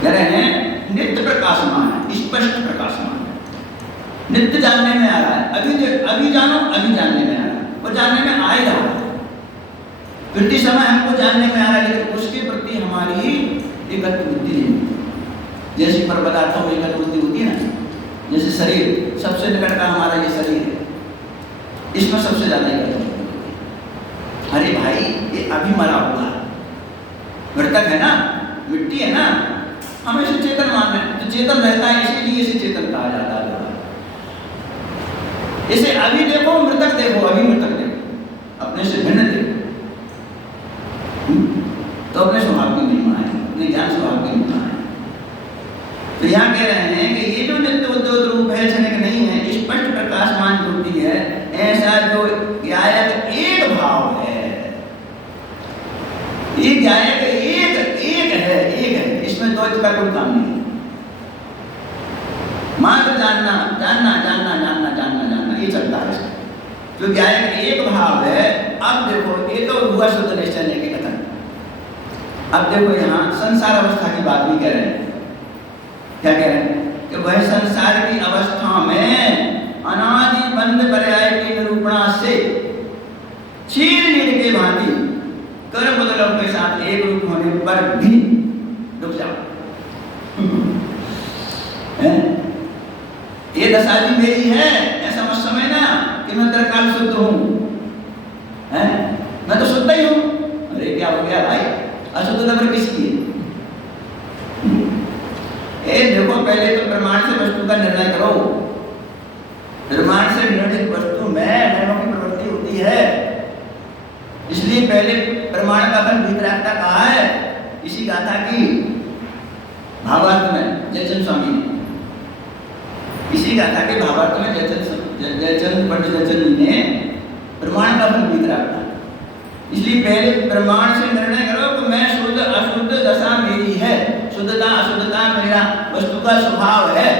कह रहे हैं नित्य प्रकाशमान है, स्पष्ट प्रकाशमान है, नित्य जानने में आ रहा है। अभी जानो, अभी जानने में आ रहा है, वो जानने में आ ही रहा है। प्रति समय हमको जानने में आ रहा है, लेकिन उसके प्रति हमारी एकत्व बुद्धि नहीं। जैसे पर पदार्थों में एकत्व बुद्धि होती है ना, जैसे शरीर सबसे निकट का हमारा ये शरीर है, इसमें सबसे ज्यादा एकत्व बुद्धि होती है। अरे भाई ये अभी मरा हुआ है, मृतक है ना, मिट्टी है ना, हम इसे चेतन मान रहे हैं। तो चेतन रहता है, इसीलिए इसे चेतन कहा जाता है। इसे अभी देखो, मृतक देखो, अभी मृतक देखो, अपने से भिन्न देखो, तो अपने स्वभाव की महिमा है, अपने ज्ञान स्वभाव की महिमा है। तो यहाँ कह रहे हैं कि ये जो नित्य उद्योत रूप है, क्षणिक नहीं है, स्पष्ट प्रकाशमान ज्योति है। ऐसा जो ज्ञायक एक भाव है, ये ज्ञायक एक है, इसमें द्वैत का कोई काम नहीं। मात्र जानना ये चलता है। जो ज्ञायक एक भाव है। अब देखो ये तो हुआ शुद्ध निश्चय के कथन। अब देखो यहाँ संसार अवस्था की बात भी कह रहे हैं। क्या कह रहे हैं? कि वह संसार की अवस्था में अनादि बंध पर्याय की निरूपणा से क्षीर नीर के भांति कर बदलाव के साथ एक रूप होने पर भी रुक जाओ। ये दशा भी मेरी है, ऐसा मत समझना कि मैं तरकाल शुद्ध हूँ, मैं तो शुद्ध ही हूँ। अरे क्या हो गया भाई, अशुद्धता पर किसकी है? देखो पहले तो प्रमाण से वस्तु का निर्णय करो, प्रमाण से निर्णित वस्तु में नैनों की प्रवृत्ति होती है। इसलिए पहले प्रमाण का फल वीतरागता कहा है। इसी गाथा की भावार्थ में जयचंद स्वामी ने, इसी गाथा के भावार्थ में जयचंद पंडित जयचंद ने प्रमाण का फल वीतरागता, इसलिए पहले प्रमाण से निर्णय करो कि मैं शुद्ध अशुद्ध दशा मेरी है, शुद्धता अशुद्धता मेरा वस्तु का स्वभाव है,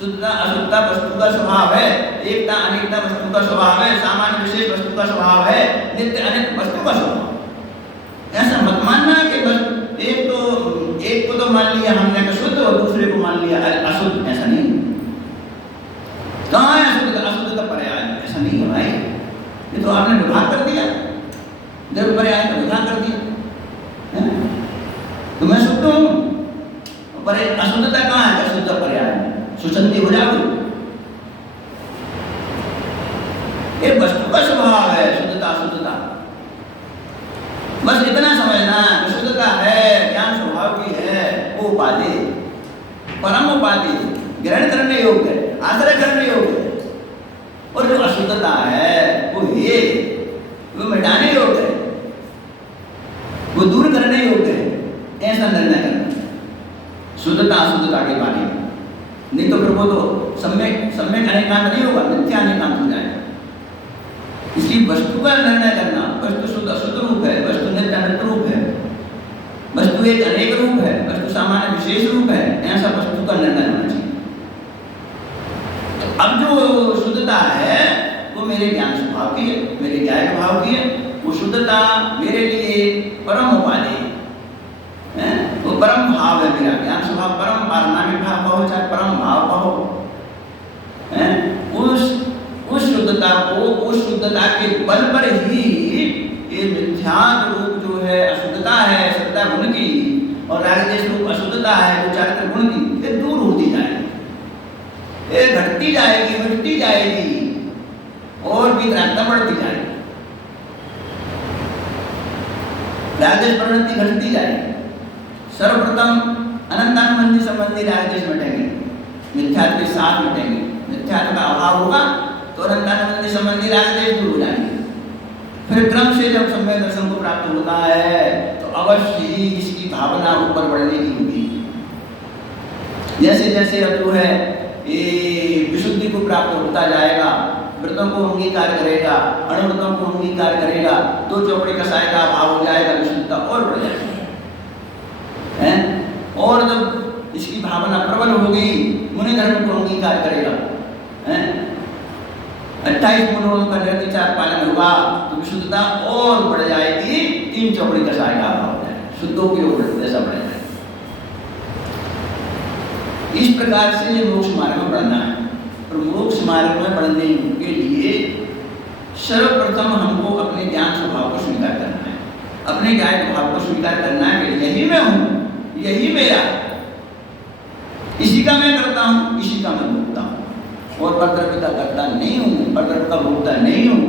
शुद्धता अशुद्धता वस्तु का स्वभाव है, एकता अनेकता वस्तु का स्वभाव है, सामान्य विशेष वस्तु का स्वभाव है, नित्य अनित्य वस्तु का स्वभाव। ऐसा मत मानना कि बस एक को तो मान लिया हमने कि शुद्ध और दूसरे को मान लिया अशुद्ध, ऐसा नहीं। कहाँ है अशुद्ध का पर्याय? ऐसा नहीं है भाई, ये तो आपने विभाग कर दिया, जब पर्याय का विभाग कर दिया है? तो मैं शुद्ध हूँ, पर अशुद्धता कहाँ है? अशुद्ध पर्याय सुसंधि हो जाओ। ये वस्तु का स्वभाव है शुद्धता अशुद्धता, बस इतना समझना। शुद्धता है ज्ञान स्वभाव की है, वो उपाधि परम उपाधि ग्रहण करने योग्य है, आश्रय करने योग्य है, और जो अशुद्धता है वो ये वो मिटाने योग्य है, वो दूर करने योग्य है। ऐसा निर्णय करना शुद्धता अशुद्धता के बारे में, नहीं तो फिर वो तो सम्यक अनेकांत नहीं होगा, मिथ्या अनेकांत हो जाएगा। इसलिए वस्तु का निर्णय करना, वस्तु शुद्ध अशुद्ध रूप है, वस्तु नित्य अनित्य रूप है, वस्तु एक अनेक रूप है, वस्तु सामान्य विशेष रूप है, ऐसा वस्तु का निर्णय होना चाहिए। तो अब जो शुद्धता है वो मेरे ज्ञान स्वभाव की है, मेरे ज्ञान भाव की है, वो शुद्धता मेरे लिए परम उपाधि है, वो परम भाव है। मेरा ज्ञान स्वभाव परम पारमार्थिक भाव हो चाहे परम भाव हो, उस शुद्धता को, उस शुद्धता के बल पर ही ये मिथ्यात्व रूप जो है अशुद्धता है, शुद्धता गुण की, और रागद्वेष रूप अशुद्धता है जो चारित्र गुण की, ये दूर होती जाएगी, ये घटती जाएगी, मिटती जाएगी, और वीतरागता बढ़ती जाएगी, रागद्वेष प्रवृत्ति घटती जाएगी। सर्वप्रथम अनंतानुबंधी संबंधी रागद्वेष मिटेंगे, मिथ्यात्व के साथ मिटेंगे। मिथ्यात्व का अभाव होगा तो अनंतानुबंधी संबंधी रागद्वेष दूर हो जाएंगे। फिर क्रम से जब सम्यक दर्शन को प्राप्त होता है तो अवश्य ही इसकी भावना ऊपर बढ़ने की होगी। जैसे जैसे अब जो है ये विशुद्धि को प्राप्त होता जाएगा, व्रतों को अंगीकार करेगा, अणुव्रतों को अंगीकार करेगा, दो चौपड़ी कसाय का अभाव हो जाएगा, विशुद्धता और बढ़ जाएगी। और जब इसकी भावना प्रबल होगी, मुनि धर्म को अंगीकार करेगा, 28 मूलों का निर्विचार पालन होगा तो विशुद्धता और बढ़ जाएगी, तीन चौपड़ी कसाय का अभाव हो जाएगा, शुद्धोपयोग जैसा बढ़ेगा। इस प्रकार से मोक्ष मार्ग में बढ़ना है, और मोक्ष मार्ग में बढ़ने के लिए सर्वप्रथम हमको अपने ज्ञान स्वभाव को स्वीकार करना है, अपने ज्ञान भाव को स्वीकार करना है कि यही मैं हूँ, यही मेरा, इसी का मैं करता हूँ, इसी का मैं भोगता हूँ, और परद्रव्य का करता नहीं हूँ, परद्रव्य का भोगता नहीं हूँ।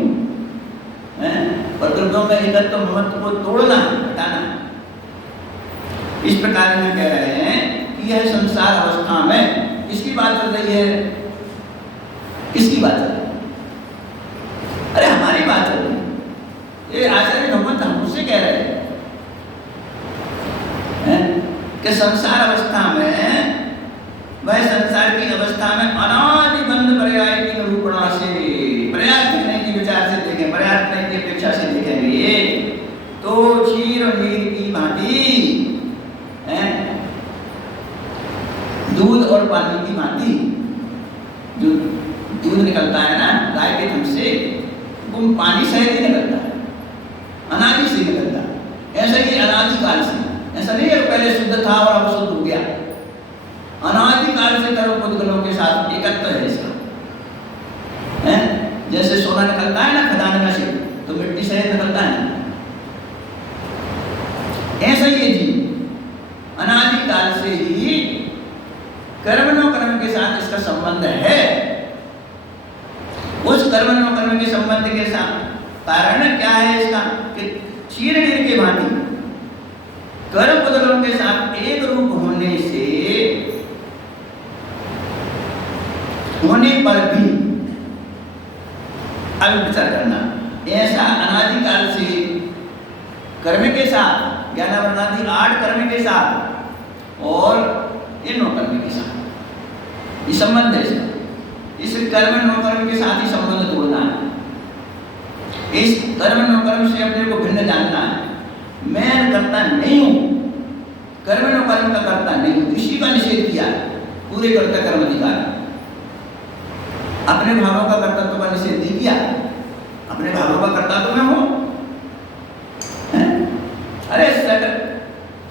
परद्रव्यों में एकत्व महत्व को तोड़ना है, हटाना है। इस प्रकार में कह रहे हैं कि यह संसार अवस्था में किसकी बात चल रही है? किसकी बात चल रही है? अरे हमारी बात चल रही है। ये आचार्य भगवंत हमसे कह रहे हैं कि संसार अवस्था में, वह संसार की अवस्था में अनादिबंध पर्याय की निरूपणा से, पर्याय देखने की विचार से देखें, पर्याय देखने की अपेक्षा से देखेंगे तो क्षीर और नीर की भांति, दूध और पानी की भांति, जो दूध निकलता है ना गाय के थन से, वो पानी सहित ही निकलता है, अनादि से निकलता है। ऐसा ही अनादि काल से, ऐसा नहीं है पहले शुद्ध था और अब शुद्ध हो गया, अनादिकाल से कर्म पुद्गलों के साथ एकत्र है इसका। जैसे सोना निकलता है ना खदान से, तो मिट्टी से निकलता है ना, ऐसा ही जीव अनादिकाल से ही कर्म के साथ इसका संबंध है। उस कर्म के संबंध के साथ कारण क्या है इसका कि क्षीर नीर के भांति कर्म पुद्गलों के साथ एक रूप होने से, होने पर भी अब विचार करना, ऐसा अनादिकाल से कर्म के साथ, ज्ञानावरणादि 8 कर्म के साथ और इन 9 कर्म के साथ, ये संबंध है इसका। इस कर्म 9 कर्म के साथ ही संबंध तोड़ना है। इस कर्म 9 कर्म से अपने को भिन्न जानना है। मैं करता नहीं हूं, कर्म 9 कर्म का करता नहीं हूं, इसी का निषेध किया पूरे कर्ता कर्म अधिकार। अपने भावों का कर्तत्व का निषेध नहीं किया, अपने भावों का कर्ता तो मैं हूं। अरे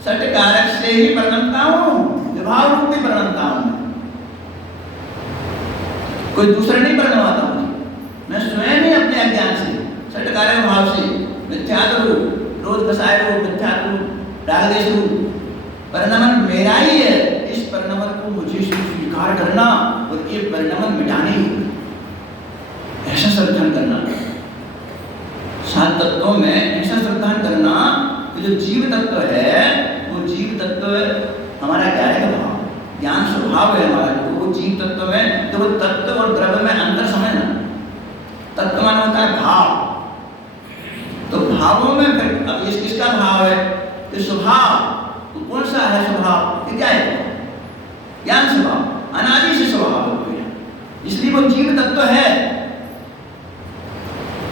सट कारक से ही परिणमता हूं, विभाव रूप में परिणमता हूं, कोई दूसरा नहीं परिणमाता हूं। मैं स्वयं ही अपने अज्ञान से, सट कारक भाव से, मिथ्यात्व रूप, क्रोध कसाय रूप, मिथ्यात्व रूप, राग देश रूप परिणमन मेरा ही है। इस परिणमन को मुझे स्वीकार करना और ये परिणमन मिटाने ही, ऐसा श्रद्धान करना। 7 तत्वों में ऐसा श्रद्धान करना कि जो जीव तत्व है, वो जीव तत्व हमारा क्या है? भाव, ज्ञान स्वभाव है हमारा, वो जीव तत्व में, तो वो तत्व और द्रव्य में अंतर समझना। तत्व माना होता है भाव, तो भावों में फिर अब इस किसका भाव है कि स्वभाव, तो कौन सा है स्वभाव? क्या है? ज्ञान स्वभाव, अनादि से स्वभाव है, इसलिए वो जीव तत्व है।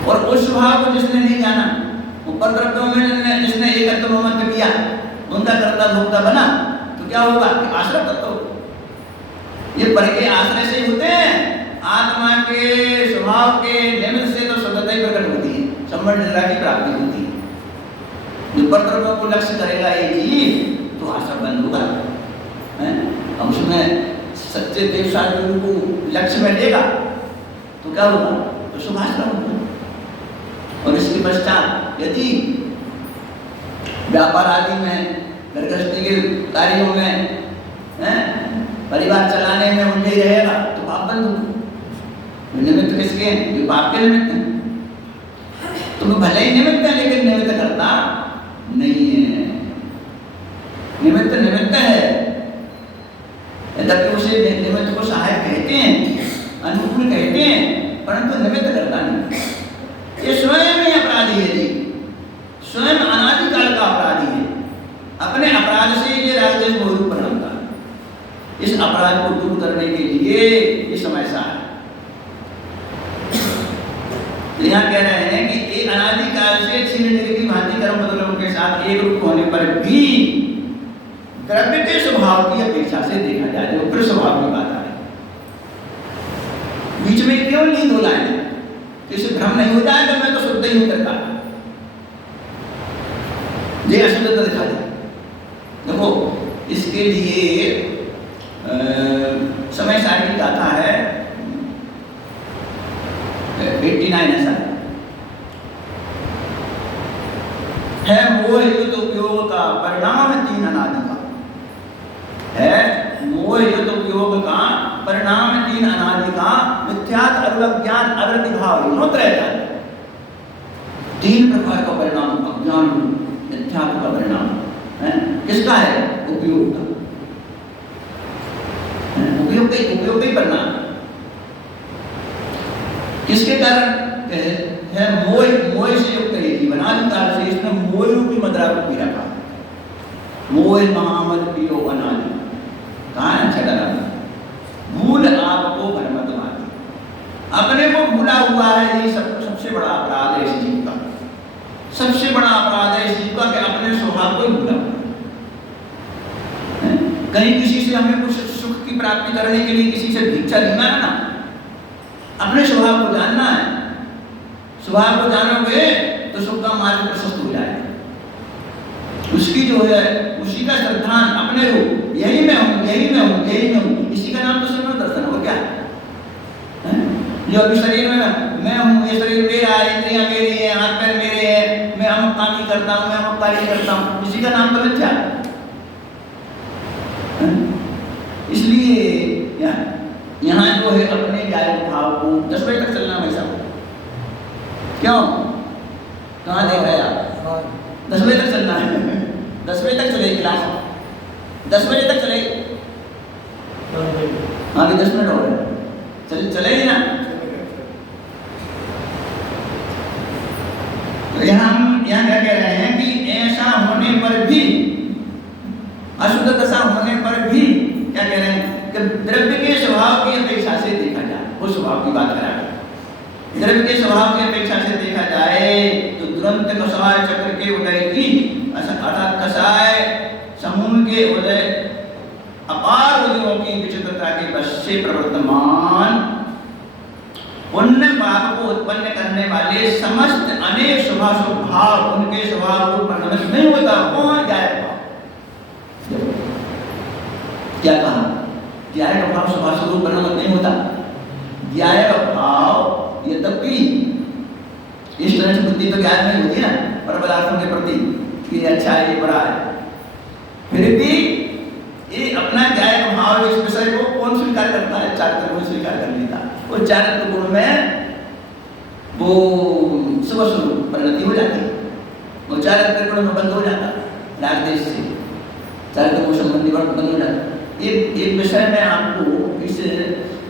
और उस स्वभाव को जिसने नहीं जाना, ऊपर द्रव्यों में जिसने एकत्व ममत्व किया, उनका कर्ता भोक्ता बना, तो क्या होगा? आश्रय तत्व। ये पर के आश्रय से होते हैं। आत्मा के स्वभाव के निमित्त से तो स्वतंत्रता ही प्रकट होती है, संबंध निद्रा की प्राप्ति होती है। जो पर द्रव्यों को लक्ष्य करेगा ये जीव, तो आश्रय बंद होगा। अब उसमें सच्चे देव साधु को लक्ष्य में लेगा तो क्या होगा? तो शुभाश्रय होगा। और इसके पश्चात यदि व्यापार आदि में, घर गृहस्थी के कार्यों में, परिवार चलाने में उलझे रहेगा तो पाप बंद होगा। निमित्त किसके? ये पाप के निमित्त है। तो वो भले ही निमित्त है, लेकिन निमित्त करता नहीं है। निमित्त निमित्त है, यद्यपि उसे निमित्त को सहायक कहते हैं, अनुकूल कहते हैं, परंतु निमित्त करता नहीं। ये स्वयं ही अपराधी है जी, स्वयं अनादिकाल का अपराधी है। अपने अपराध से ये राजदेश बहुरूप बनाता है। इस अपराध को दूर करने के लिए ये समय सा है। तो यहाँ कह रहे हैं कि एक अनादिकाल से छिन्न की भांति कर्म बदलों के साथ एक रूप होने पर भी द्रव्य के स्वभाव की अपेक्षा से देखा जाए तो फिर स्वभाव की बात है। बीच में क्यों ली दो लाइन? किसी भ्रम नहीं हो जाए तो मैं तो शुद्ध ही करता, ये अशुद्धता दिखा दे। देखो इसके लिए समय सारणी गाथा है 89 ऐसा है। मोह युक्त उपयोग का परिणाम 3 अनादि का है। मोह युक्त उपयोग का परिणाम 3 अनादि का मिथ्यात्व, अज्ञान, अवृत्ति भाव, नोत्र रहता है। 3 प्रकार का परिणाम, अज्ञान, मिथ्यात्व का परिणाम है। किसका है? उपयोग का। उपयोग का परिणाम किसके कारण है? मोह से युक्त है जीवन। अनादिकाल से इसने मोह रूपी मदरा को पी रखा। मोह महामद पियो अनादि, कहाँ है? छठा भूल आपको भ्रमत माती, अपने को भूला हुआ है। ये सबसे बड़ा अपराध है इस जीव का। सबसे बड़ा अपराध है इस जीव का कि अपने स्वभाव को भूला। कहीं किसी से हमें कुछ सुख की प्राप्ति करने के लिए किसी से भिक्षा नहीं मांगना, अपने स्वभाव को जानना है। स्वभाव को जानोगे तो सुख का मार्ग प्रशस्त हो जाएगा। उसकी जो है उसी का श्रद्धान अपने रूप, यही मैं हूँ, यही मैं हूँ, यही मैं हूँ, इसी का नाम तो सिर्फ दर्शन हो। क्या जो अभी शरीर में मैं हूँ, ये शरीर मेरा है, इंद्रियां मेरी है, हाथ पैर मेरे हैं, मैं अमुक काम ही करता हूँ, मैं अमुक कार्य करता हूँ, इसी का नाम तो मिथ्या। इसलिए यहाँ जो है अपने गायक भाव को 10 बजे तक चलना वैसा। क्यों? कहाँ देख रहे आप? 10 बजे तक चलना है। 10 बजे तक चलेगी क्लास, 10 बजे तक चलेगी। हाँ, 10 मिनट हो रहे हैं, चलेगी ना? पर भी, अशुद्ध दशा होने पर भी क्या कह रहे हैं कि द्रव्य के स्वभाव की अपेक्षा से देखा जाए, वो स्वभाव की बात करा रहे हैं। द्रव्य के स्वभाव की अपेक्षा से देखा जाए तो तुरंत कषाय चक्र के उदय की, अर्थात कषाय समूह के उदय अपार उदयों की विचित्रता के वश से प्रवर्तमान पुण्य पाप को उत्पन्न करने वाले समस्त अनेक शुभाशुभ भाव उनके स्वभाव को परिणमित नहीं होता। कौन ज्ञाय भाव, क्या कहा, ज्ञाय का भाव शुभाशुभ रूप परिणमित नहीं होता। ज्ञाय का भाव यद्यपि इस तरह से बुद्धि तो ज्ञान में होती है ना पर पदार्थों के प्रति कि ये अच्छा है ये बुरा है, फिर भी ये अपना ज्ञाय का भाव इस विषय को कौन स्वीकार करता है, चारित्र गुण स्वीकार कर लेता। वो चारित्र गुण में वो शुभ स्वरूप परिणति हो जाती है, वो चारित्र गुण में बंद हो जाता राग देश से, चारित्र गुण संबंधी वर्ग बंद हो जाता। एक विषय में आपको इस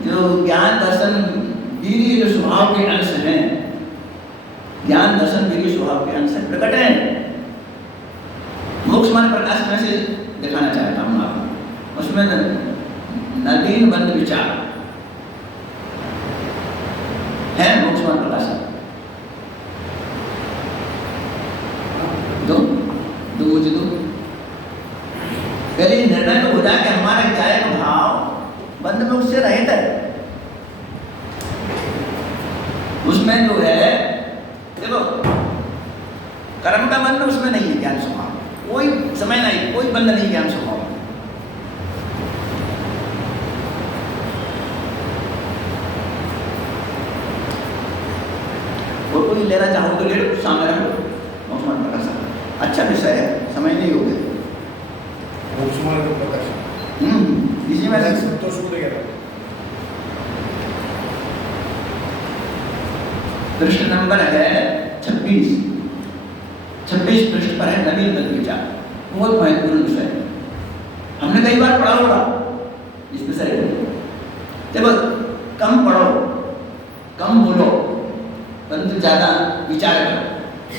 जो ज्ञान दर्शन वीर्य जो स्वभाव के अंश हैं, ज्ञान दर्शन वीर्य स्वभाव के अंश हैं, प्रकट है। मोक्ष मान प्रकाश में से दिखाना चाहता हूँ आपको, उसमें नवीन बंद विचार है। मोक्ष मान प्रकाश दो पहले निर्णय तो हो जाए कि हमारा ज्ञाय का भाव बंद में उससे रहित है। उसमें जो है देखो कर्म का बंध उसमें नहीं है, ज्ञान स्वभाव कोई समय नहीं, कोई बंध नहीं ज्ञान स्वभाव। और कोई लेना चाहो तो ले लो, सामने रख लो। मोक्षमान प्रकाश अच्छा विषय है, समय नहीं हो गया। मोक्षमान प्रकाश इसी में संतोष को लेकर पृष्ठ नंबर है 26 पृष्ठ पर है नवीन बंद विचार। बहुत महत्वपूर्ण विषय है, हमने कई बार पढ़ा होगा इस विषय को। देखो कम पढ़ो, कम बोलो, परंतु ज्यादा विचार करो,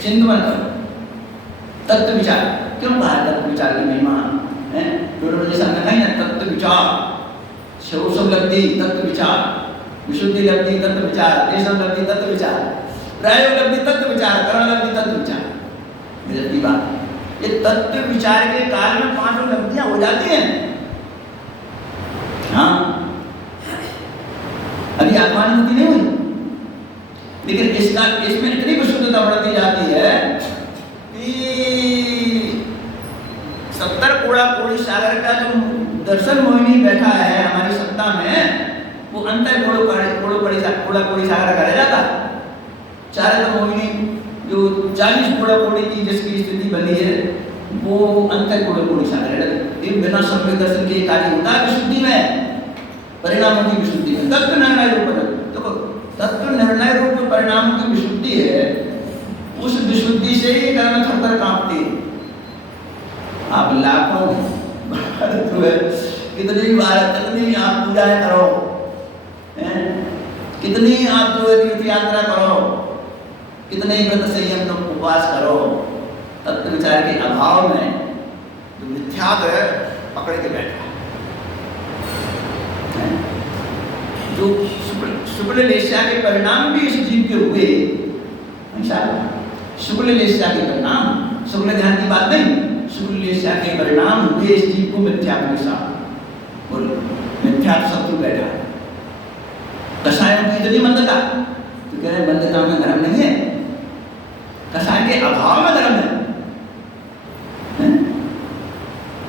चिंतन करो, तत्व विचार। क्यों कहा तत्व विचार की महिमा है? तत्व विचार, शोषम लब्धि तत्व विचार, विशुद्धि लब्धि तत्व विचार, देशम लब्धि तत्व विचार, प्रायोग लब्धि तत्व विचार, करण लब्धि तत्व विचार। मेरी बात, ये तत्व विचार के काल में 5 लब्धियां हो जाती हैं। हाँ, अभी आत्मानुभूति नहीं हुई, लेकिन इसमें इतनी विशुद्धता बढ़ती जाती है कि 70 कोड़ा कोड़ी सागर का जो दर्शन मोहिनी बैठा है हमारी सत्ता में, वो अंतर कोड़ा कोड़ी सागर का रह जाता। चारित्र मोहिनी जो 40 कोड़ा कोड़ी की जिसकी स्थिति बनी है, वो अंतर कोड़ी सागर है। इन बिना सम्यक दर्शन के कार्य होता है विशुद्धि में, परिणामों की विशुद्धि में। तत्व निर्णय रूप देखो, तत्व निर्णय रूप परिणामों की विशुद्धि है, उस विशुद्धि से ही कर्म थर कांपते। आप लाखों कितनी बार कितनी आप पूजाएं करो, कितनी आप जो तीर्थ यात्रा करो, कितने व्रत संयम उपवास करो, तत्व विचार के अभाव में जो मिथ्यात्व है पकड़ के बैठा है। जो शुक्ल लेस्या के परिणाम भी इस जीव के हुए, शुक्ल लेस्या के परिणाम, शुक्ल ध्यान की बात नहीं, शुक्ल लेस्या के परिणाम हुए इस जीव को मिथ्यात्व के साथ, और मिथ्यात्व शत्रु बैठा है। कषायों की इतनी मंदता, तो कह रहे मंदता में धर्म नहीं है, कषाय के अभाव में धर्म है।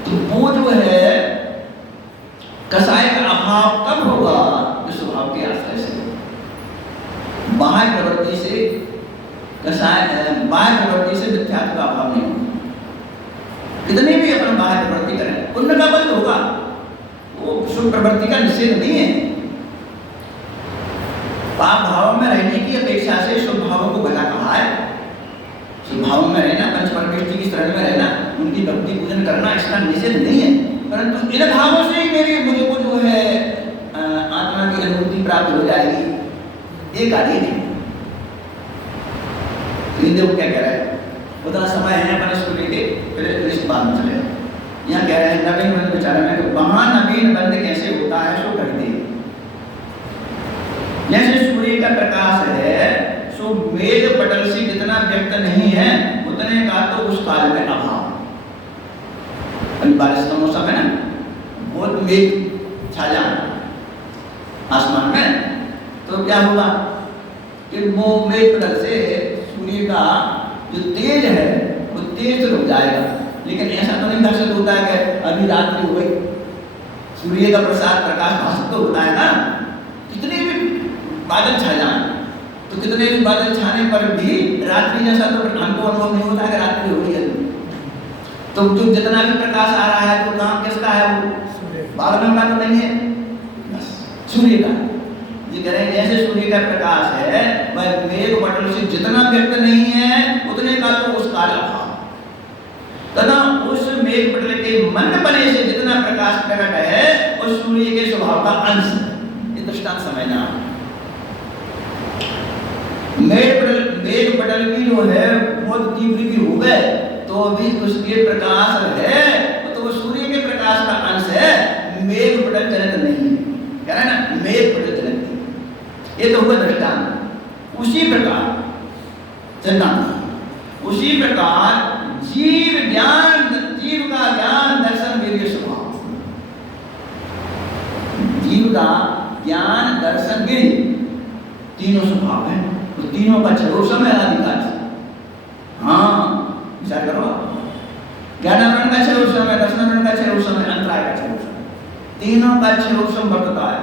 तो वो जो है कषाय का अभाव कब होगा? जो स्वभाव के आश्रय से, बाह्य प्रवृत्ति से कषाय, बाह्य प्रवृत्ति से मिथ्यात्व का अभाव नहीं होगा। कितनी भी अपन बाह्य प्रवृत्ति करें, पुण्य का बल होगा, वो शुभ प्रवृत्ति का निषेध नहीं है। पाप भाव में रहने की अपेक्षा से शुभ भावों को भला कहा है। शुभ भाव में रहना, पंच परमेष्टि की शरण में रहना, उनकी भक्ति पूजन करना, इसका निषेध नहीं है, परंतु इन भावों से ही मुझे को जो है आत्मा की अनुभूति प्राप्त हो जाएगी, ये कार्य नहीं। तो देखो क्या कह रहा है, उतना समय है अपन इसको लेके, फिर नवीन बंद विचार में तो वहां नवीन बंद कैसे होता है सो कर दे। जैसे सूर्य का प्रकाश है सो मेघ पटल से जितना व्यक्त नहीं है उतने का तो उस काल में अभाव। अभी बारिश का मौसम है ना, बहुत मेघ छा जाए आसमान में, तो क्या होगा कि वो मेघ पटल से सूर्य का जो तेज है वो तेज रुक जाएगा। लेकिन ऐसा तो नहीं दर्शित होता है कि अभी रात्रि हो गई, सूर्य का प्रकाश भाषित तो होता है ना। कितने भी बादल छा जाए तो कितने भी बादल छाने पर भी रात्रि जैसा तो हमको अनुभव नहीं होता है कि रात्रि हो गई है। तो जो जितना भी प्रकाश आ रहा है तो काम किसका है, वो बादलों का तो नहीं है, बस सूर्य का। ये कह रहे हैं जैसे सूर्य का प्रकाश है वह मेघ पटल से जितना व्यक्त नहीं है उतने का तो उस काल अभाव तथा उस मेघ पटल के मंदपने से जितना प्रकाश प्रकट है उस सूर्य के स्वभाव का अंश। ये दृष्टांत समझना। मेघ पटल की जो है बहुत तीव्र की हो गए तो भी उसके प्रकाश है तो वो सूर्य के प्रकाश का अंश है, मेघ पटल जनित नहीं है। कह रहे ना मेघ पटल जनित, ये तो हुआ दृष्टांत। उसी प्रकार उसी प्रकार जीव का ज्ञान दर्शन वीर्य स्वभाव, जीव का ज्ञान दर्शन वीर्य तीनों स्वभाव है। तो तीनों का क्षय समय अधिकार। हाँ विचार करो, ज्ञानावरण का क्षय समय, दर्शनावरण का क्षय समय, अंतराय का क्षय समय, तीनों का क्षय समय वर्तता है।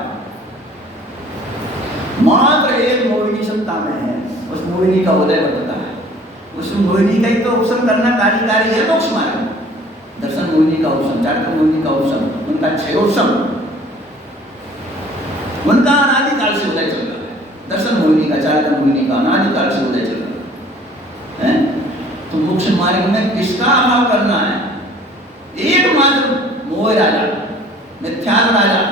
मात्र एक मोहिनी सत्ता में है, उस मोहिनी का उदय वर्तता है। उस मोहिनी का ही तो उपशम करना कार्यकारी है मोक्ष मार्ग। दर्शन मोहिनी का उपशम, चारित्र मोहिनी का उपशम, उनका क्षयोपशम उनका अनादिकाल से उदय चल रहा है। दर्शन मोहिनी का, चारित्र मोहिनी का अनादिकाल से उदय चल रहा है। तो मोक्ष मार्ग में किसका अभाव करना है? एकमात्र मोह राजा, मिथ्यात्व राजा,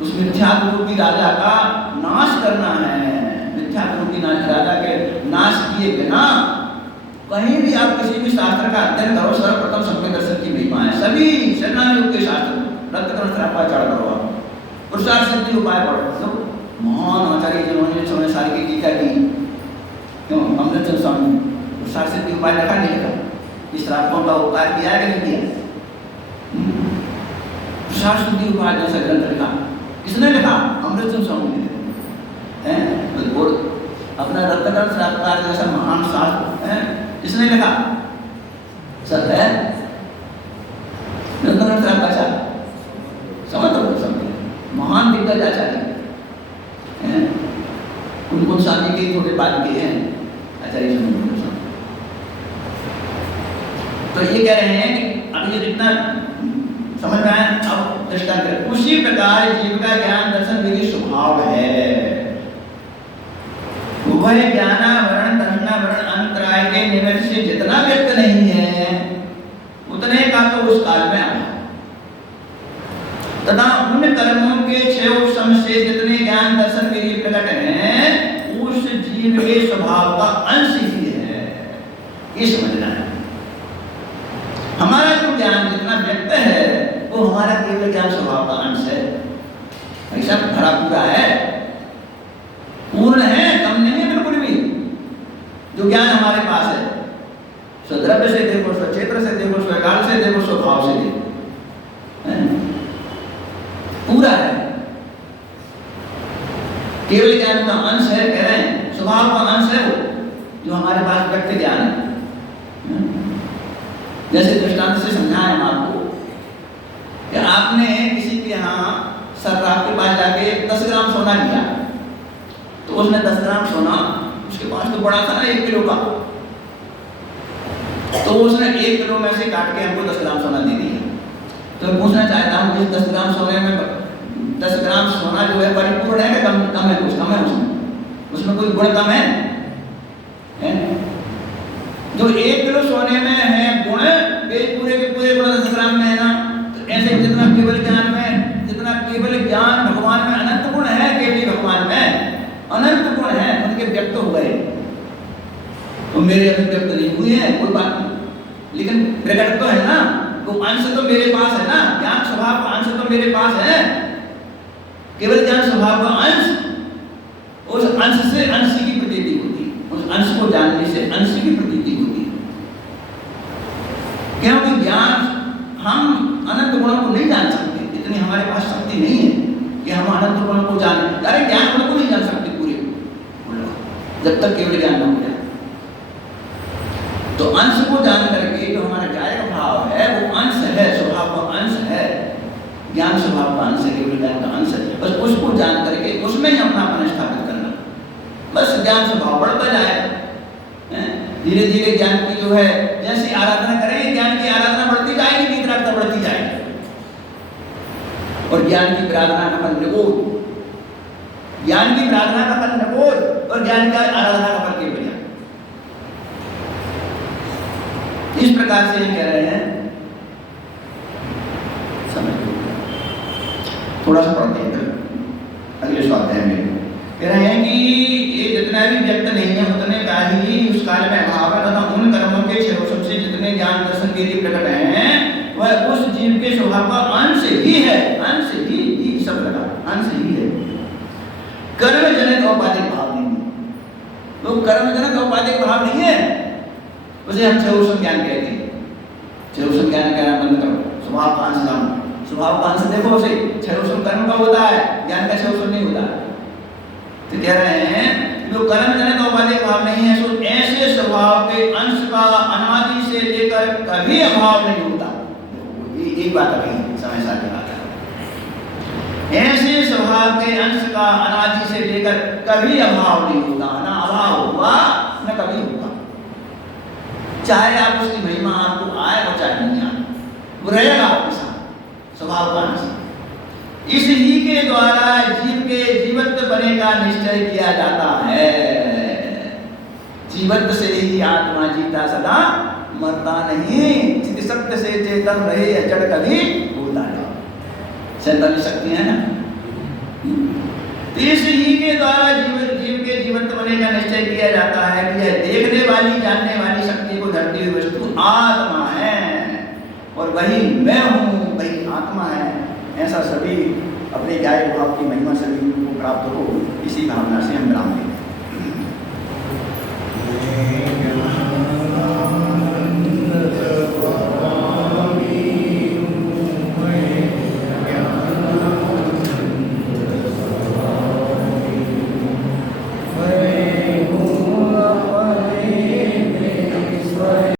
उस मिथ्यात्व रूपी राजा का नाश करना है। मिथ्यात्व रूपी राजा के नाश किए बिना कहीं भी आप किसी भी शास्त्र का अध्ययन करो, सर्वप्रथम सम्यक दर्शन की महिमा है। सभी शरणागत के शास्त्र रत्नकरण श्रापाचार करो, आप पुरुषार्थ सिद्धि उपाय पढ़ो। तो महान आचार्य जिन्होंने सोने साल की टीका की, क्यों अमृतचंद स्वामी पुरुषार्थ सिद्धि उपाय लिखा नहीं लिखा? इस रातों का उपाय किया है कि नहीं किया? पुरुषार्थ सिद्धि उपाय जैसा ग्रंथ लिखा, किसने लिखा? अमृतचंद स्वामी ने लिखा। अपना रत्नकरण श्रापाचार जैसा महान शास्त्र है, किसने लिखा? सब है रत्नकरण श्रापाचार, समझ लो महान दिग्गज आचार्य हैं। उनको शादी के थोड़े बाद के हैं आचार्य। तो ये कह रहे हैं कि अब ये जितना समझ में आया, अब दृष्टांत करें। उसी प्रकार जीव का ज्ञान दर्शन वीर्य स्वभाव है। वह ज्ञानावरण दर्शनावरण अंतराय के निमित्त से जितना व्यक्त नहीं है उतने का तो उस काल में अभाव तथा उन कर्मों के क्षयोपशम से जितने ज्ञान दर्शन वीर्य प्रकट हैं उस जीव के स्वभाव का अंश ही है। ये समझना है। हमारा जो ज्ञान जितना व्यक्त है वो हमारा केवल ज्ञान स्वभाव का अंश है। ऐसा भरा पूरा है, पूर्ण है, कम नहीं है बिल्कुल भी। जो ज्ञान हमारे पास है, स्वद्रव्य से देखो, स्वक्षेत्र से देखो, स्वकाल से देखो, स्वभाव से देखो, पूरा है। केवल ज्ञान का अंश है, कह रहे हैं स्वभाव का अंश है वो जो हमारे पास व्यक्त ज्ञान है। जैसे दृष्टांत से समझाएं हम आपको कि आपने किसी के यहाँ सर्राफ के पास जाके 10 ग्राम सोना लिया, तो उसने 10 ग्राम सोना, उसके पास तो बड़ा था ना 1 किलो का, तो उसने 1 किलो में से काट के हमको 10 ग्राम सोना दे दिया। तो मैं पूछना चाहता हूँ कि 10 ग्राम सोने में 10 ग्राम सोना जो है परिपूर्ण है कि कम है? कुछ कम है उसमें कोई गुण कम है? जो 1 किलो सोने में है गुण, वे पूरे के पूरे गुण 10 ग्राम में है ना। तो ऐसे जितना केवल ज्ञान में, जितना केवल ज्ञान भगवान में अनंत गुण है, केवल भगवान में अनंत गुण है, उनके व्यक्त हो गए। तो मेरे अभी व्यक्त नहीं हुए हैं, कोई बात नहीं, लेकिन प्रकट तो है ना। वो अंश तो मेरे पास है ना, ज्ञान स्वभाव का अंश तो मेरे पास है, केवल ज्ञान स्वभाव का अंश, उस अंश से अंश की प्रतीति होती है, उस अंश को जानने से अंश की प्रतीति होती है। क्योंकि ज्ञान, हम अनंत गुणों को नहीं जान सकते, इतनी हमारे पास शक्ति नहीं है कि हम अनंत गुणों को जाने, अरे ज्ञान गुण को नहीं जान सकते पूरे, जब तक केवल ज्ञान न हो जाए। तो अंश को जान करके जो हमारा जायक भाव है वो अंश है, स्वभाव का अंश है, ज्ञान स्वभाव का अंश है, केवल ज्ञान का अंश है। बस उसको जान करके उसमें ही अपनापन स्थापित करना, बस ज्ञान स्वभाव बढ़ता जाएगा। धीरे धीरे ज्ञान की जो है जैसी आराधना करेंगे, ज्ञान की आराधना बढ़ती जाएगी, वितरागता बढ़ती जाएगी, और ज्ञान की प्रार्थना का फल निबोध, ज्ञान की प्रार्थना का फल निबोध, और ज्ञान का आराधना का फल केवल ज्ञान। इस प्रकार से हम कह रहे हैं, समझ थोड़ा सा पढ़ते हैं अगले स्वाध्याय में। कह रहे हैं कि ये जितना भी व्यक्त नहीं है उतने का ही उस काल में अभाव है, तथा उन कर्मों के क्षेत्रों से जितने ज्ञान दर्शन के लिए प्रकट हैं वह उस जीव के स्वभाव का अंश ही है, अंश ही सब लगा, अंश ही है। कर्म जनित औपाधिक भाव नहीं है, तो कर्म जनित औपाधिक भाव नहीं है, उसे हम छह ज्ञान कहते हैं। छह ज्ञान कहना बंद करो, स्वभाव का अंश नाम, स्वभाव का अंश देखो, उसे छह कर्म का होता है, ज्ञान का छह नहीं होता। तो कह रहे हैं जो कर्म जनित औपाधिक भाव नहीं है, सो ऐसे स्वभाव के अंश का अनादि से लेकर कभी अभाव नहीं होता। एक बात अभी समय साथ में आता है, ऐसे स्वभाव के अंश का अनादि से लेकर कभी अभाव नहीं होता, ना अभाव हुआ न कभी होगा। चाहे आप उसकी महिमा आपको आए और चाहे नहीं आए, वो रहेगा आपके साथ, स्वभाव का अंश। इस ही के द्वारा जीव के जीवत्व बने का निश्चय किया जाता है। जीवत्व से ही आत्मा जीता सदा मरता नहीं, सत्य से चेतन रहे, अचड़ कभी भूलता नहीं। सैतानी शक्ति है ना। तो इस ही के द्वारा जीव के जीवत्व बने का निश्चय किया जाता है कि यह देखने वाली जानने वाली शक्ति को धरती हुई वस्तु आत्मा है, और वही मैं हूँ, वही आत्मा है। ऐसा सभी अपने जायक भाव की महिमा सभी को प्राप्त हो, इसी भावना से हम विराम लेंगे।